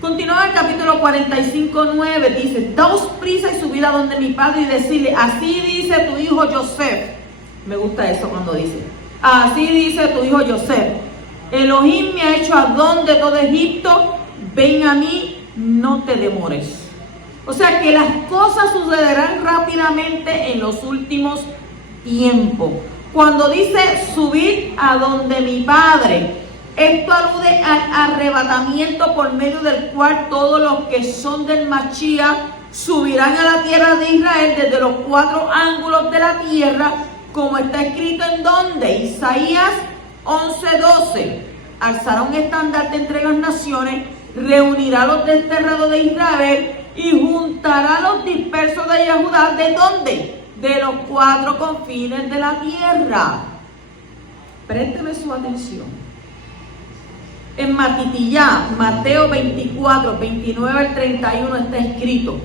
Continúa el capítulo 45, 9, dice: daos prisa y subid a donde mi padre y decirle, así dice tu hijo Yosef. Me gusta eso cuando dice, así dice tu hijo Yosef, Elohim me ha hecho Adón de todo Egipto, ven a mí, no te demores. O sea que las cosas sucederán rápidamente en los últimos tiempos. Cuando dice subir a donde mi padre, esto alude al arrebatamiento por medio del cual todos los que son del Mashiach subirán a la tierra de Israel desde los 4 ángulos de la tierra, como está escrito en donde, Isaías 11:12, alzará un estandarte entre las naciones, reunirá a los desterrados de Israel y juntará a los dispersos de Yehudá. ¿De dónde? De los 4 confines de la tierra. Présteme su atención. En Matitiyá, Mateo 24, 29 al 31 está escrito: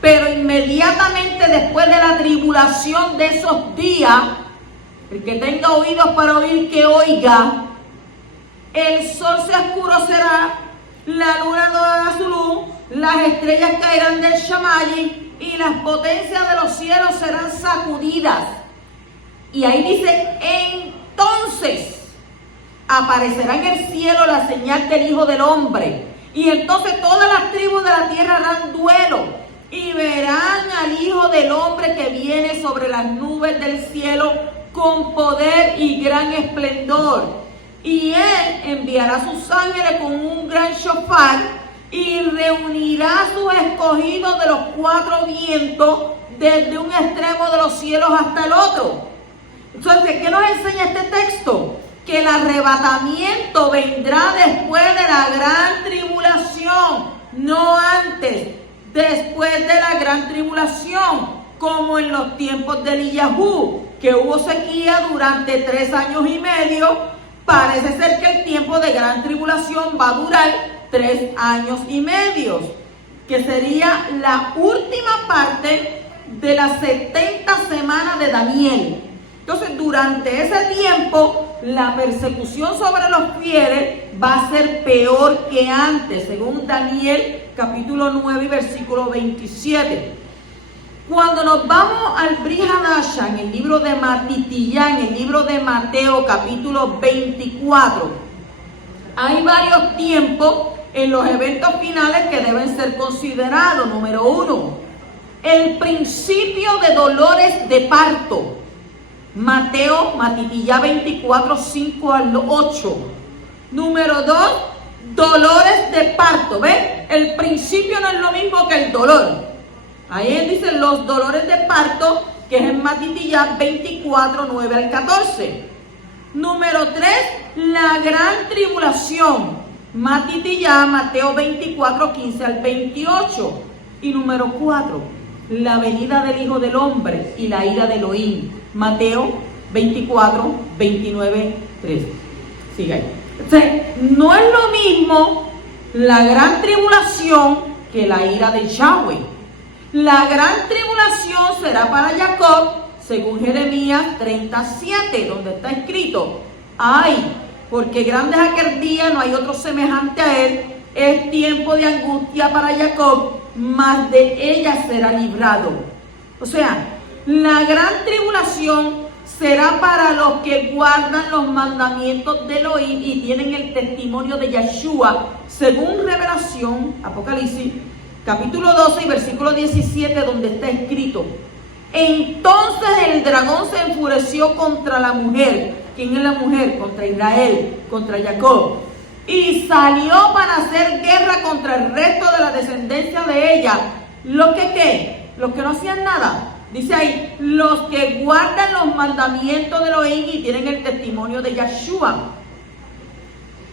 pero inmediatamente después de la tribulación de esos días, el que tenga oídos para oír, que oiga. El sol se oscurecerá, la luna no dará su luz, las estrellas caerán del Shamayim y las potencias de los cielos serán sacudidas. Y ahí dice: entonces aparecerá en el cielo la señal del Hijo del Hombre, y entonces todas las tribus de la tierra harán duelo y verán al Hijo del Hombre que viene sobre las nubes del cielo con poder y gran esplendor. Y él enviará sus ángeles con un gran shofar y reunirá a sus escogidos de los 4 vientos, desde un extremo de los cielos hasta el otro. Entonces, ¿qué nos enseña este texto? Que el arrebatamiento vendrá después de la gran tribulación, no antes. Después de la gran tribulación, como en los tiempos de Eliyahu, que hubo sequía durante 3 años y medio, parece ser que el tiempo de gran tribulación va a durar 3 años y medio, que sería la última parte de las 70 semanas de Daniel. Entonces, durante ese tiempo, la persecución sobre los fieles va a ser peor que antes, según Daniel capítulo 9 y versículo 27. Cuando nos vamos al Brit Hadashah, en el libro de Matitiyá, en el libro de Mateo capítulo 24, hay varios tiempos en los eventos finales que deben ser considerados. Número 1, el principio de dolores de parto. Matitiyá 24, 5 al 8. Número 2, dolores de parto. ¿Ven? El principio no es lo mismo que el dolor. Ahí él dice los dolores de parto, que es en Matitiyá 24, 9 al 14. Número 3, la gran tribulación. Matitiyá, Mateo 24, 15 al 28. Y número 4, la venida del Hijo del Hombre y la ira de Elohim. Mateo 24, 29, 3. Sigue ahí. Entonces, no es lo mismo la gran tribulación que la ira de Yahweh. La gran tribulación será para Jacob, según Jeremías 37, donde está escrito: ay, porque grande es aquel día, no hay otro semejante a él, es tiempo de angustia para Jacob, mas de ella será librado. O sea, la gran tribulación será para los que guardan los mandamientos de Elohim y tienen el testimonio de Yeshua, según Revelación, Apocalipsis, capítulo 12 y versículo 17, donde está escrito: entonces el dragón se enfureció contra la mujer. ¿Quién es la mujer? Contra Israel, contra Jacob. Y salió para hacer guerra contra el resto de la descendencia de ella. ¿Los que qué? Los que no hacían nada. Dice ahí, los que guardan los mandamientos de Elohim y tienen el testimonio de Yeshua.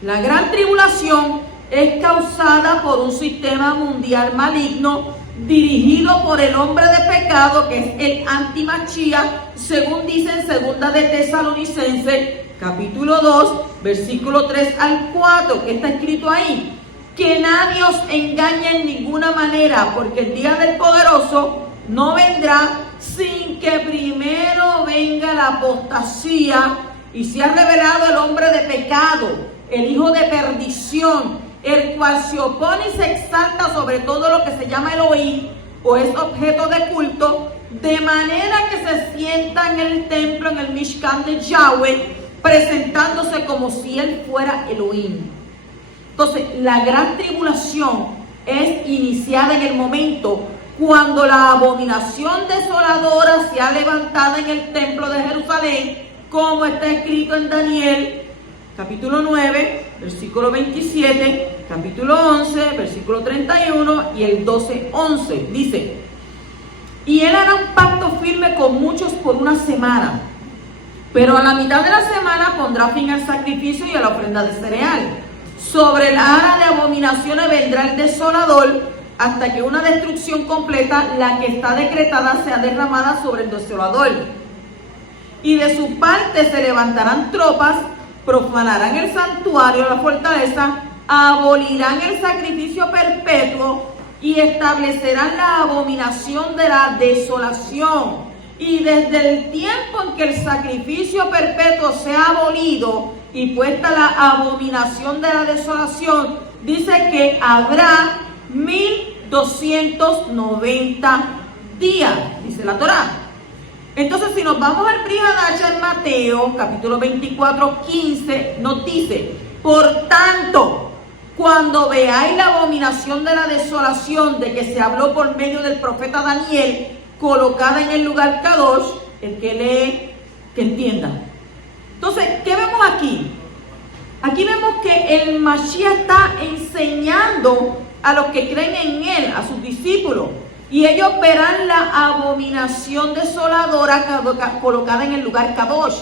La gran tribulación es causada por un sistema mundial maligno dirigido por el hombre de pecado, que es el antimachía, según dice en segunda de Tesalonicenses, capítulo 2, versículo 3 al 4, que está escrito ahí: que nadie os engañe en ninguna manera, porque el día del poderoso no vendrá sin que primero venga la apostasía y se ha revelado el hombre de pecado, el hijo de perdición, el cual se opone y se exalta sobre todo lo que se llama Elohim o es objeto de culto, de manera que se sienta en el templo, en el Mishkan de Yahweh, presentándose como si él fuera Elohim. Entonces, la gran tribulación es iniciada en el momento cuando la abominación desoladora se ha levantado en el templo de Jerusalén, como está escrito en Daniel, capítulo 9, versículo 27, capítulo 11, versículo 31 y el 12, 11. Dice: y él hará un pacto firme con muchos por una semana, pero a la mitad de la semana pondrá fin al sacrificio y a la ofrenda de cereal. Sobre la ara de abominaciones vendrá el desolador, hasta que una destrucción completa, la que está decretada, sea derramada sobre el desolador. Y de su parte se levantarán tropas, profanarán el santuario de la fortaleza, abolirán el sacrificio perpetuo y establecerán la abominación de la desolación. Y desde el tiempo en que el sacrificio perpetuo sea abolido y puesta la abominación de la desolación, dice que habrá 1290 días, dice la Torá. Entonces, si nos vamos al Brit Hadasha en Mateo, capítulo 24, 15, nos dice: por tanto, cuando veáis la abominación de la desolación de que se habló por medio del profeta Daniel, colocada en el lugar Kadosh, el que lee, que entienda. Entonces, ¿qué vemos aquí? Aquí vemos que el Mashiach está enseñando a los que creen en él, a sus discípulos, y ellos verán la abominación desoladora colocada en el lugar Kadosh.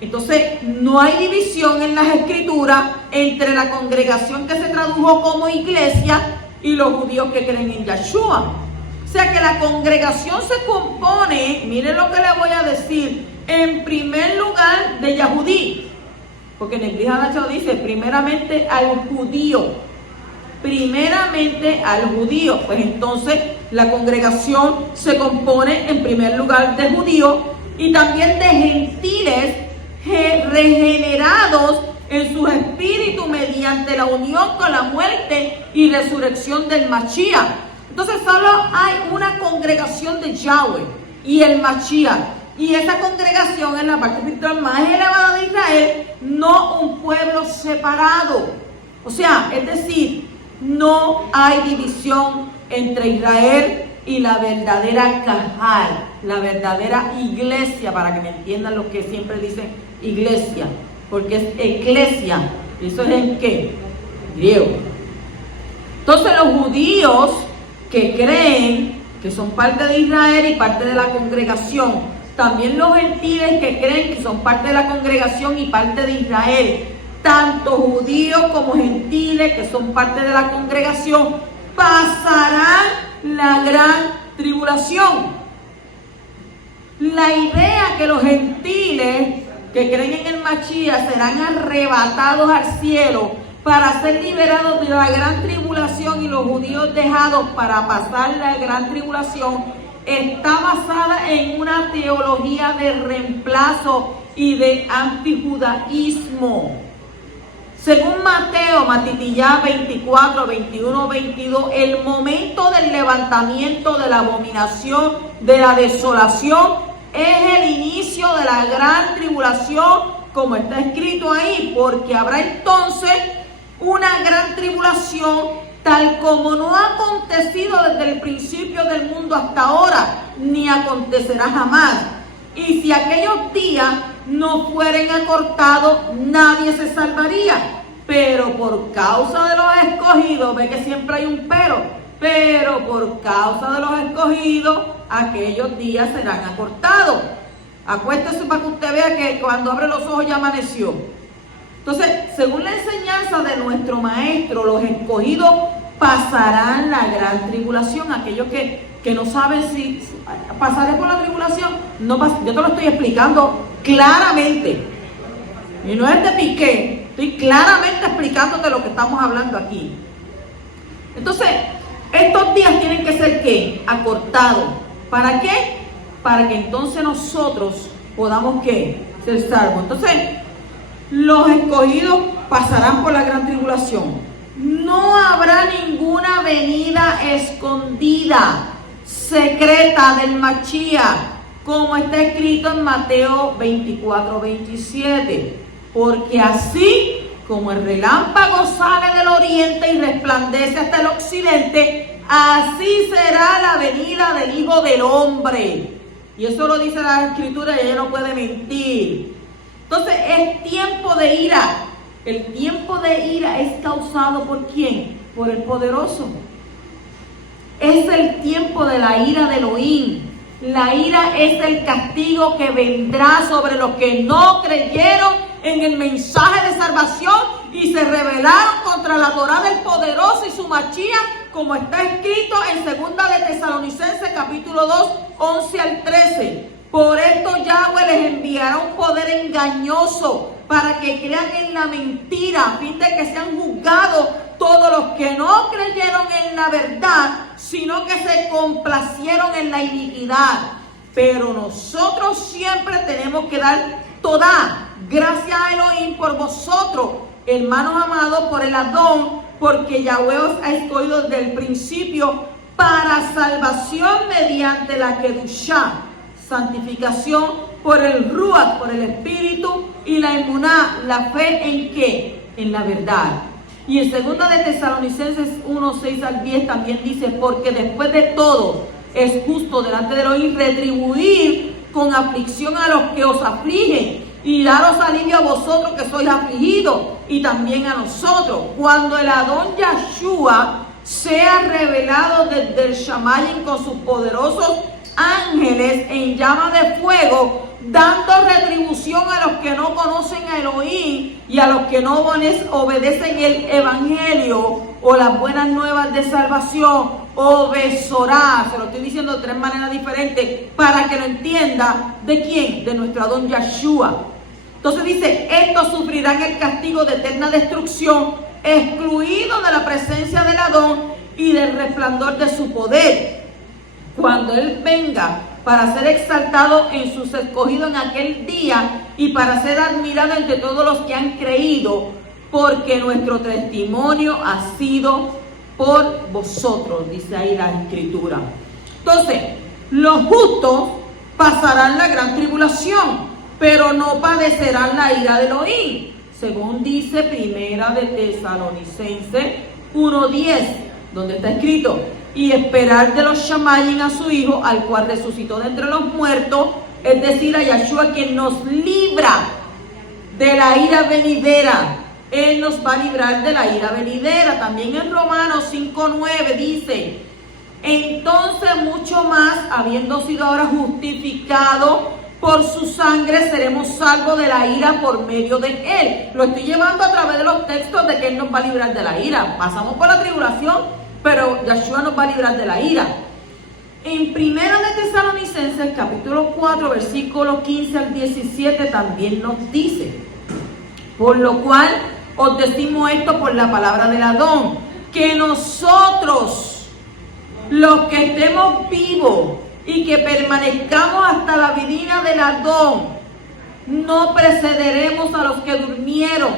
Entonces, no hay división en las escrituras entre la congregación que se tradujo como iglesia y los judíos que creen en Yeshua. O sea que la congregación se compone, miren lo que le voy a decir, en primer lugar de Yahudí, porque en el Brit Hadasha dice primeramente al judío. Primeramente al judío. Pues entonces la congregación se compone en primer lugar de judíos y también de gentiles regenerados en su espíritu mediante la unión con la muerte y resurrección del Mashiach. Entonces solo hay una congregación de Yahweh y el Mashiach, y esa congregación es la parte espiritual más elevada de Israel, no un pueblo separado. O sea, es decir, no hay división entre Israel y la verdadera Kahal, la verdadera iglesia, para que me entiendan los que siempre dicen iglesia, porque es eclesia. ¿Eso es en qué? Griego. Entonces los judíos que creen que son parte de Israel y parte de la congregación, también los gentiles que creen que son parte de la congregación y parte de Israel, tanto judíos como gentiles que son parte de la congregación, pasarán la gran tribulación. La idea que los gentiles que creen en el Mashiach serán arrebatados al cielo para ser liberados de la gran tribulación y los judíos dejados para pasar la gran tribulación está basada en una teología de reemplazo y de antijudaísmo. Según Mateo, Matitillá 24, 21, 22, el momento del levantamiento de la abominación, de la desolación, es el inicio de la gran tribulación, como está escrito ahí, porque habrá entonces una gran tribulación, tal como no ha acontecido desde el principio del mundo hasta ahora, ni acontecerá jamás. Y si aquellos días no fueren acortados, nadie se salvaría. Pero por causa de los escogidos, ve que siempre hay un pero por causa de los escogidos, aquellos días serán acortados. Acuéstese para que usted vea que cuando abre los ojos ya amaneció. Entonces, según la enseñanza de nuestro maestro, los escogidos pasarán la gran tribulación. Aquellos que no saben si pasaré por la tribulación, no yo te lo estoy explicando claramente. Y no es de piqué, estoy claramente explicándote lo que estamos hablando aquí. Entonces, estos días tienen que ser ¿qué? Acortados. ¿Para qué? Para que entonces nosotros podamos ¿qué? Ser salvos. Entonces, los escogidos pasarán por la gran tribulación. No habrá ninguna venida escondida, secreta del Mashiach, como está escrito en Mateo 24, 27. Porque así como el relámpago sale del oriente y resplandece hasta el occidente, así será la venida del Hijo del Hombre. Y eso lo dice la Escritura y ella no puede mentir. Entonces es tiempo de ira. El tiempo de ira es causado ¿por quién? Por el poderoso. Es el tiempo de la ira de Elohim. La ira es el castigo que vendrá sobre los que no creyeron en el mensaje de salvación y se rebelaron contra la Torá del poderoso y su Mashiach, como está escrito en 2 de Tesalonicenses capítulo 2, 11 al 13. Por esto Yahweh les enviará un poder engañoso para que crean en la mentira, a fin de que sean juzgados todos los que no creyeron en la verdad, sino que se complacieron en la iniquidad. Pero nosotros siempre tenemos que dar toda gracias a Elohim por vosotros, hermanos amados, por el Adón, porque Yahweh os ha escogido desde el principio para salvación mediante la Kedushá, santificación por el Ruach, por el Espíritu, y la Emuná, la fe en ¿qué? En la verdad. Y en 2 de Tesalonicenses 1, 6 al 10 también dice, porque después de todo es justo delante de Elohim retribuir con aflicción a los que os afligen y daros alivio a vosotros que sois afligidos y también a nosotros, cuando el Adón Yahshua sea revelado desde el Shamayim con sus poderosos ángeles en llama de fuego, dando retribución a los que no conocen a Elohim y a los que no obedecen el Evangelio o las buenas nuevas de salvación, o Besorá. Se lo estoy diciendo de 3 maneras diferentes para que lo entienda. ¿De quién? De nuestro Adón Yahshua. Entonces dice, estos sufrirán el castigo de eterna destrucción, excluidos de la presencia del Adón y del resplandor de su poder, cuando Él venga para ser exaltado en sus escogidos en aquel día y para ser admirado entre todos los que han creído, porque nuestro testimonio ha sido por vosotros, dice ahí la Escritura. Entonces, los justos pasarán la gran tribulación, pero no padecerán la ira de Elohim, según dice 1 de Tesalonicenses 1:10, donde está escrito, y esperar de los Shamayim a su Hijo, al cual resucitó de entre los muertos, es decir, a Yahshua, quien nos libra de la ira venidera. Él nos va a librar de la ira venidera. También en Romanos 5:9 dice, entonces mucho más, habiendo sido ahora justificados por su sangre, seremos salvos de la ira por medio de Él. Lo estoy llevando a través de los textos de que Él nos va a librar de la ira. Pasamos por la tribulación, pero Yahshua nos va a librar de la ira. En Primera de Tesalonicenses, capítulo 4, versículos 15 al 17, también nos dice: por lo cual os decimos esto por la palabra del Adón, que nosotros, los que estemos vivos y que permanezcamos hasta la venida del Adón, no precederemos a los que durmieron,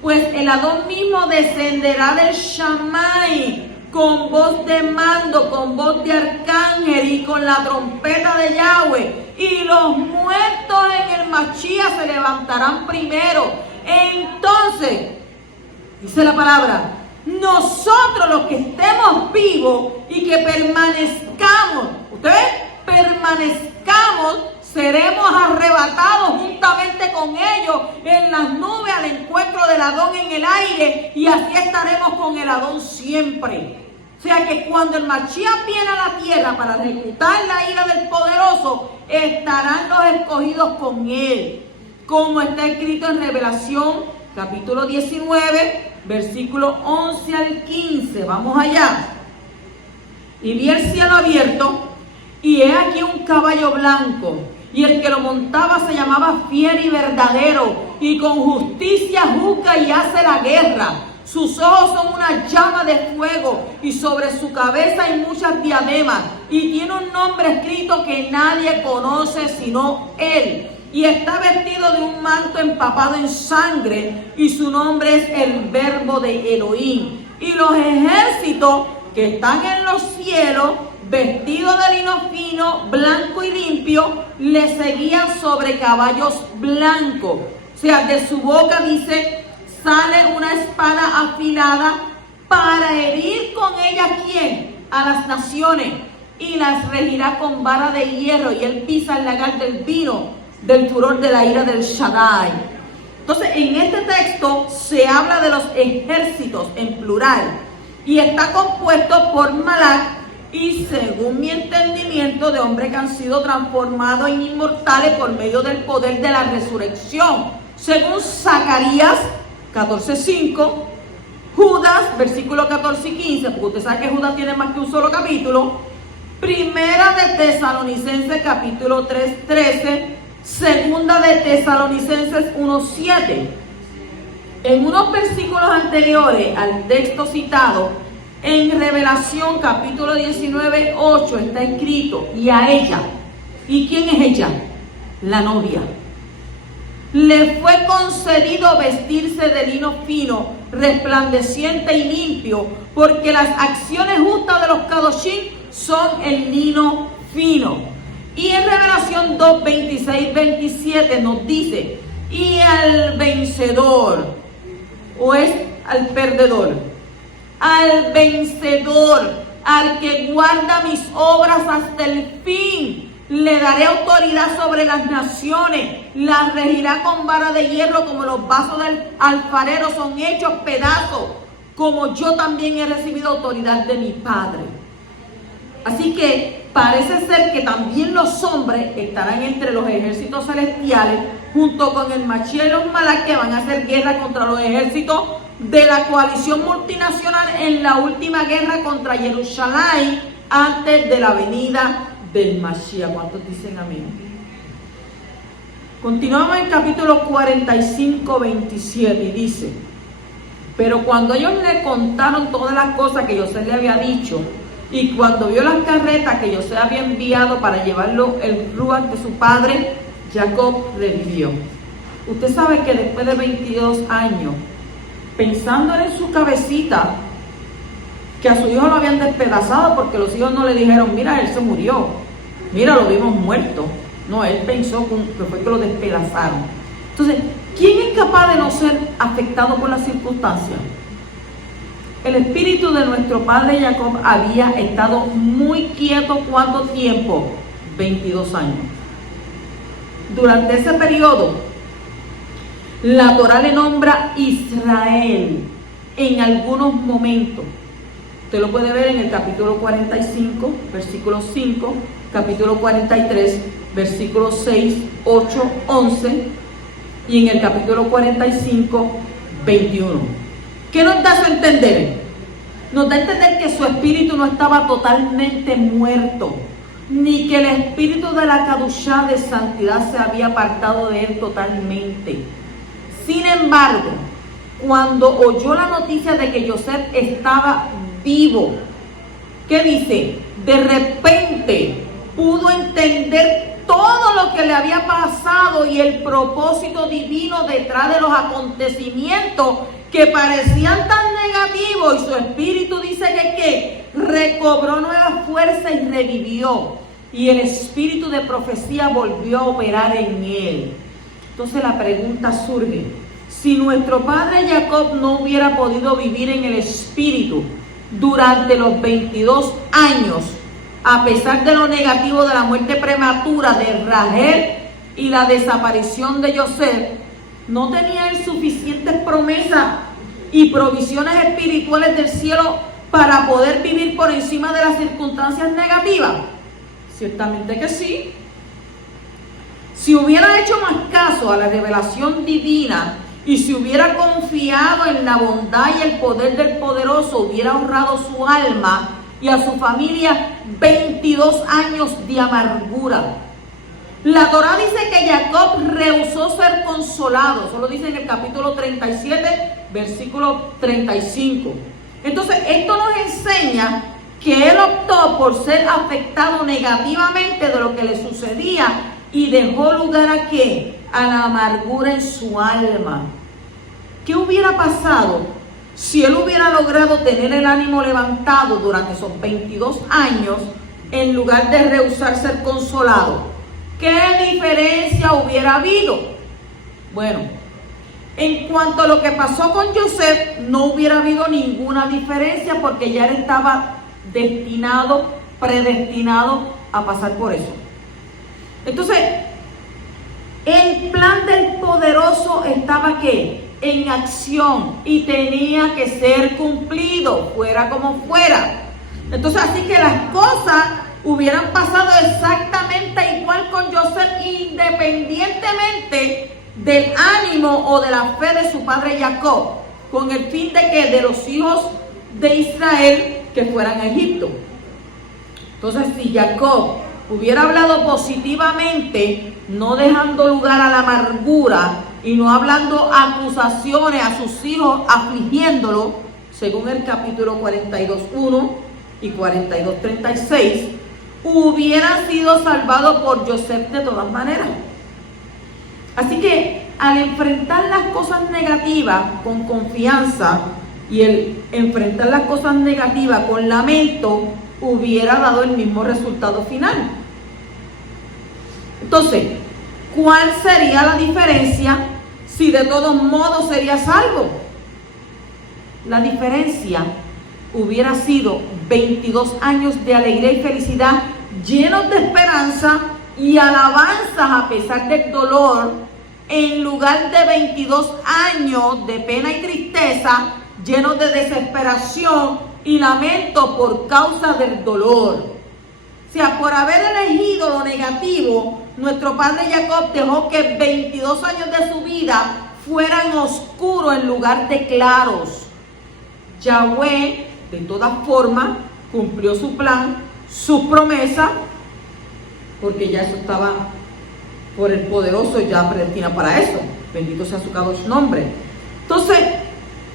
pues el Adón mismo descenderá del Shammai con voz de mando, con voz de arcángel y con la trompeta de Yahweh, y los muertos en el Mashiach se levantarán primero. Entonces, dice la palabra, nosotros los que estemos vivos y que permanezcamos, ustedes permanezcamos, seremos arrebatados juntamente con ellos en las nubes al encuentro del Adón en el aire, y así estaremos con el Adón siempre. O sea que cuando el Mashiach viene a la tierra para ejecutar la ira del poderoso, estarán los escogidos con él, como está escrito en Revelación capítulo 19, versículo 11 al 15. Vamos allá. Y vi el cielo abierto, y he aquí un caballo blanco, y el que lo montaba se llamaba Fiel y Verdadero, y con justicia juzga y hace la guerra. Sus ojos son una llama de fuego, y sobre su cabeza hay muchas diademas, y tiene un nombre escrito que nadie conoce sino él. Y está vestido de un manto empapado en sangre, y su nombre es el Verbo de Elohim. Y los ejércitos que están en los cielos, vestidos de lino fino, blanco y limpio, le seguían sobre caballos blancos. O sea, de su boca, dice, sale una espada afilada para herir con ella, ¿quién? A las naciones, y las regirá con vara de hierro, y él pisa el lagar del vino del furor de la ira del Shaddai. Entonces, en este texto se habla de los ejércitos en plural, y está compuesto por Malak, y según mi entendimiento, de hombres que han sido transformados en inmortales por medio del poder de la resurrección. Según Zacarías 14:5, Judas, versículo 14 y 15, porque usted sabe que Judas tiene más que un solo capítulo. Primera de Tesalonicenses capítulo 3:13, Segunda de Tesalonicenses 1:7. En unos versículos anteriores al texto citado, en Revelación capítulo 19:8 está escrito: y a ella, ¿y quién es ella? La novia. Le fue concedido vestirse de lino fino, resplandeciente y limpio, porque las acciones justas de los Kadoshim son el lino fino. Y en Revelación 2, 26, 27 nos dice: y al vencedor, o es al perdedor, al vencedor, al que guarda mis obras hasta el fin, le daré autoridad sobre las naciones, las regirá con vara de hierro, como los vasos del alfarero son hechos pedazos, como yo también he recibido autoridad de mi Padre. Así que parece ser que también los hombres estarán entre los ejércitos celestiales, junto con el Mashiach y los Malak, que van a hacer guerra contra los ejércitos de la coalición multinacional en la última guerra contra Jerusalén, antes de la venida del Mashiach. ¿Cuántos dicen amén? Continuamos en capítulo 45, 27, y dice: pero cuando ellos le contaron todas las cosas que José le había dicho, y cuando vio las carretas que José había enviado para llevarlo el ruach de su padre, Jacob revivió. Usted sabe que después de 22 años, pensando en su cabecita, que a su hijo lo habían despedazado, porque los hijos no le dijeron: mira, él se murió, mira, lo vimos muerto. No, él pensó que fue que lo despedazaron. Entonces, ¿quién es capaz de no ser afectado por las circunstancias? El espíritu de nuestro padre Jacob había estado muy quieto. ¿Cuánto tiempo? 22 años. Durante ese periodo, la Torá le nombra Israel en algunos momentos. Usted lo puede ver en el capítulo 45, versículo 5, capítulo 43, versículos 6, 8, 11, y en el capítulo 45, 21. ¿Qué nos da eso a entender? Nos da a entender que su espíritu no estaba totalmente muerto. ni que el espíritu de la cadushá de santidad se había apartado de él totalmente. Sin embargo, cuando oyó la noticia de que José estaba vivo, ¿qué dice? De repente pudo entender todo lo que le había pasado y el propósito divino detrás de los acontecimientos que parecían tan negativos, y su espíritu dice que recobró nueva fuerza y revivió, y el espíritu de profecía volvió a operar en él. Entonces la pregunta surge: si nuestro padre Jacob no hubiera podido vivir en el espíritu durante los 22 años, a pesar de lo negativo de la muerte prematura de Rachel y la desaparición de José, ¿no tenía él suficientes promesas y provisiones espirituales del cielo para poder vivir por encima de las circunstancias negativas? Ciertamente que sí. Si hubiera hecho más caso a la revelación divina y si hubiera confiado en la bondad y el poder del poderoso, hubiera honrado su alma y a su familia 22 años de amargura. La Torá dice que Jacob rehusó ser consolado. Eso lo dice en el capítulo 37, versículo 35. Entonces, esto nos enseña que él optó por ser afectado negativamente de lo que le sucedía y dejó lugar a ¿qué? A la amargura en su alma. ¿Qué hubiera pasado si él hubiera logrado tener el ánimo levantado durante esos 22 años en lugar de rehusar ser consolado? ¿Qué diferencia hubiera habido? Bueno, en cuanto a lo que pasó con José, no hubiera habido ninguna diferencia porque ya él estaba destinado, predestinado a pasar por eso. Entonces, el plan del poderoso estaba ¿qué? En acción y tenía que ser cumplido, fuera como fuera. Entonces, así que las cosas hubieran pasado exactamente igual con José, independientemente del ánimo o de la fe de su padre Jacob, con el fin de que de los hijos de Israel que fueran a Egipto. Entonces, si Jacob hubiera hablado positivamente, no dejando lugar a la amargura y no hablando acusaciones a sus hijos, afligiéndolo, según el capítulo 42:1 y 42:36, hubiera sido salvado por José de todas maneras. Así que al enfrentar las cosas negativas con confianza y el enfrentar las cosas negativas con lamento, hubiera dado el mismo resultado final. Entonces, ¿cuál sería la diferencia si de todos modos sería salvo? La diferencia hubiera sido 22 años de alegría y felicidad, llenos de esperanza y alabanzas a pesar del dolor, en lugar de 22 años de pena y tristeza, llenos de desesperación y lamento por causa del dolor. O sea, por haber elegido lo negativo, nuestro padre Jacob dejó que 22 años de su vida fueran oscuros en lugar de claros. Yahweh, de todas formas, cumplió su plan, su promesa, porque ya eso estaba por el poderoso ya predestinado para eso. Bendito sea su Kadosh nombre. Entonces,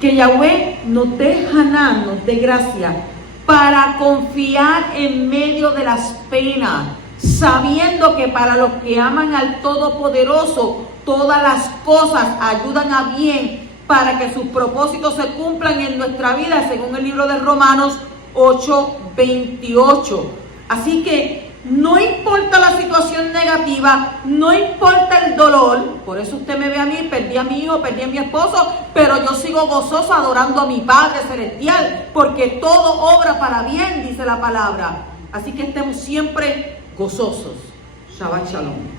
que Yahweh nos dé Haná, nos dé gracia para confiar en medio de las penas, sabiendo que para los que aman al Todopoderoso, todas las cosas ayudan a bien para que sus propósitos se cumplan en nuestra vida, según el libro de Romanos 8:28. Así que no importa la situación negativa, no importa el dolor. Por eso usted me ve a mí, perdí a mi hijo, perdí a mi esposo, pero yo sigo gozoso adorando a mi Padre Celestial, porque todo obra para bien, dice la palabra. Así que estemos siempre gozosos. Shabbat Shalom.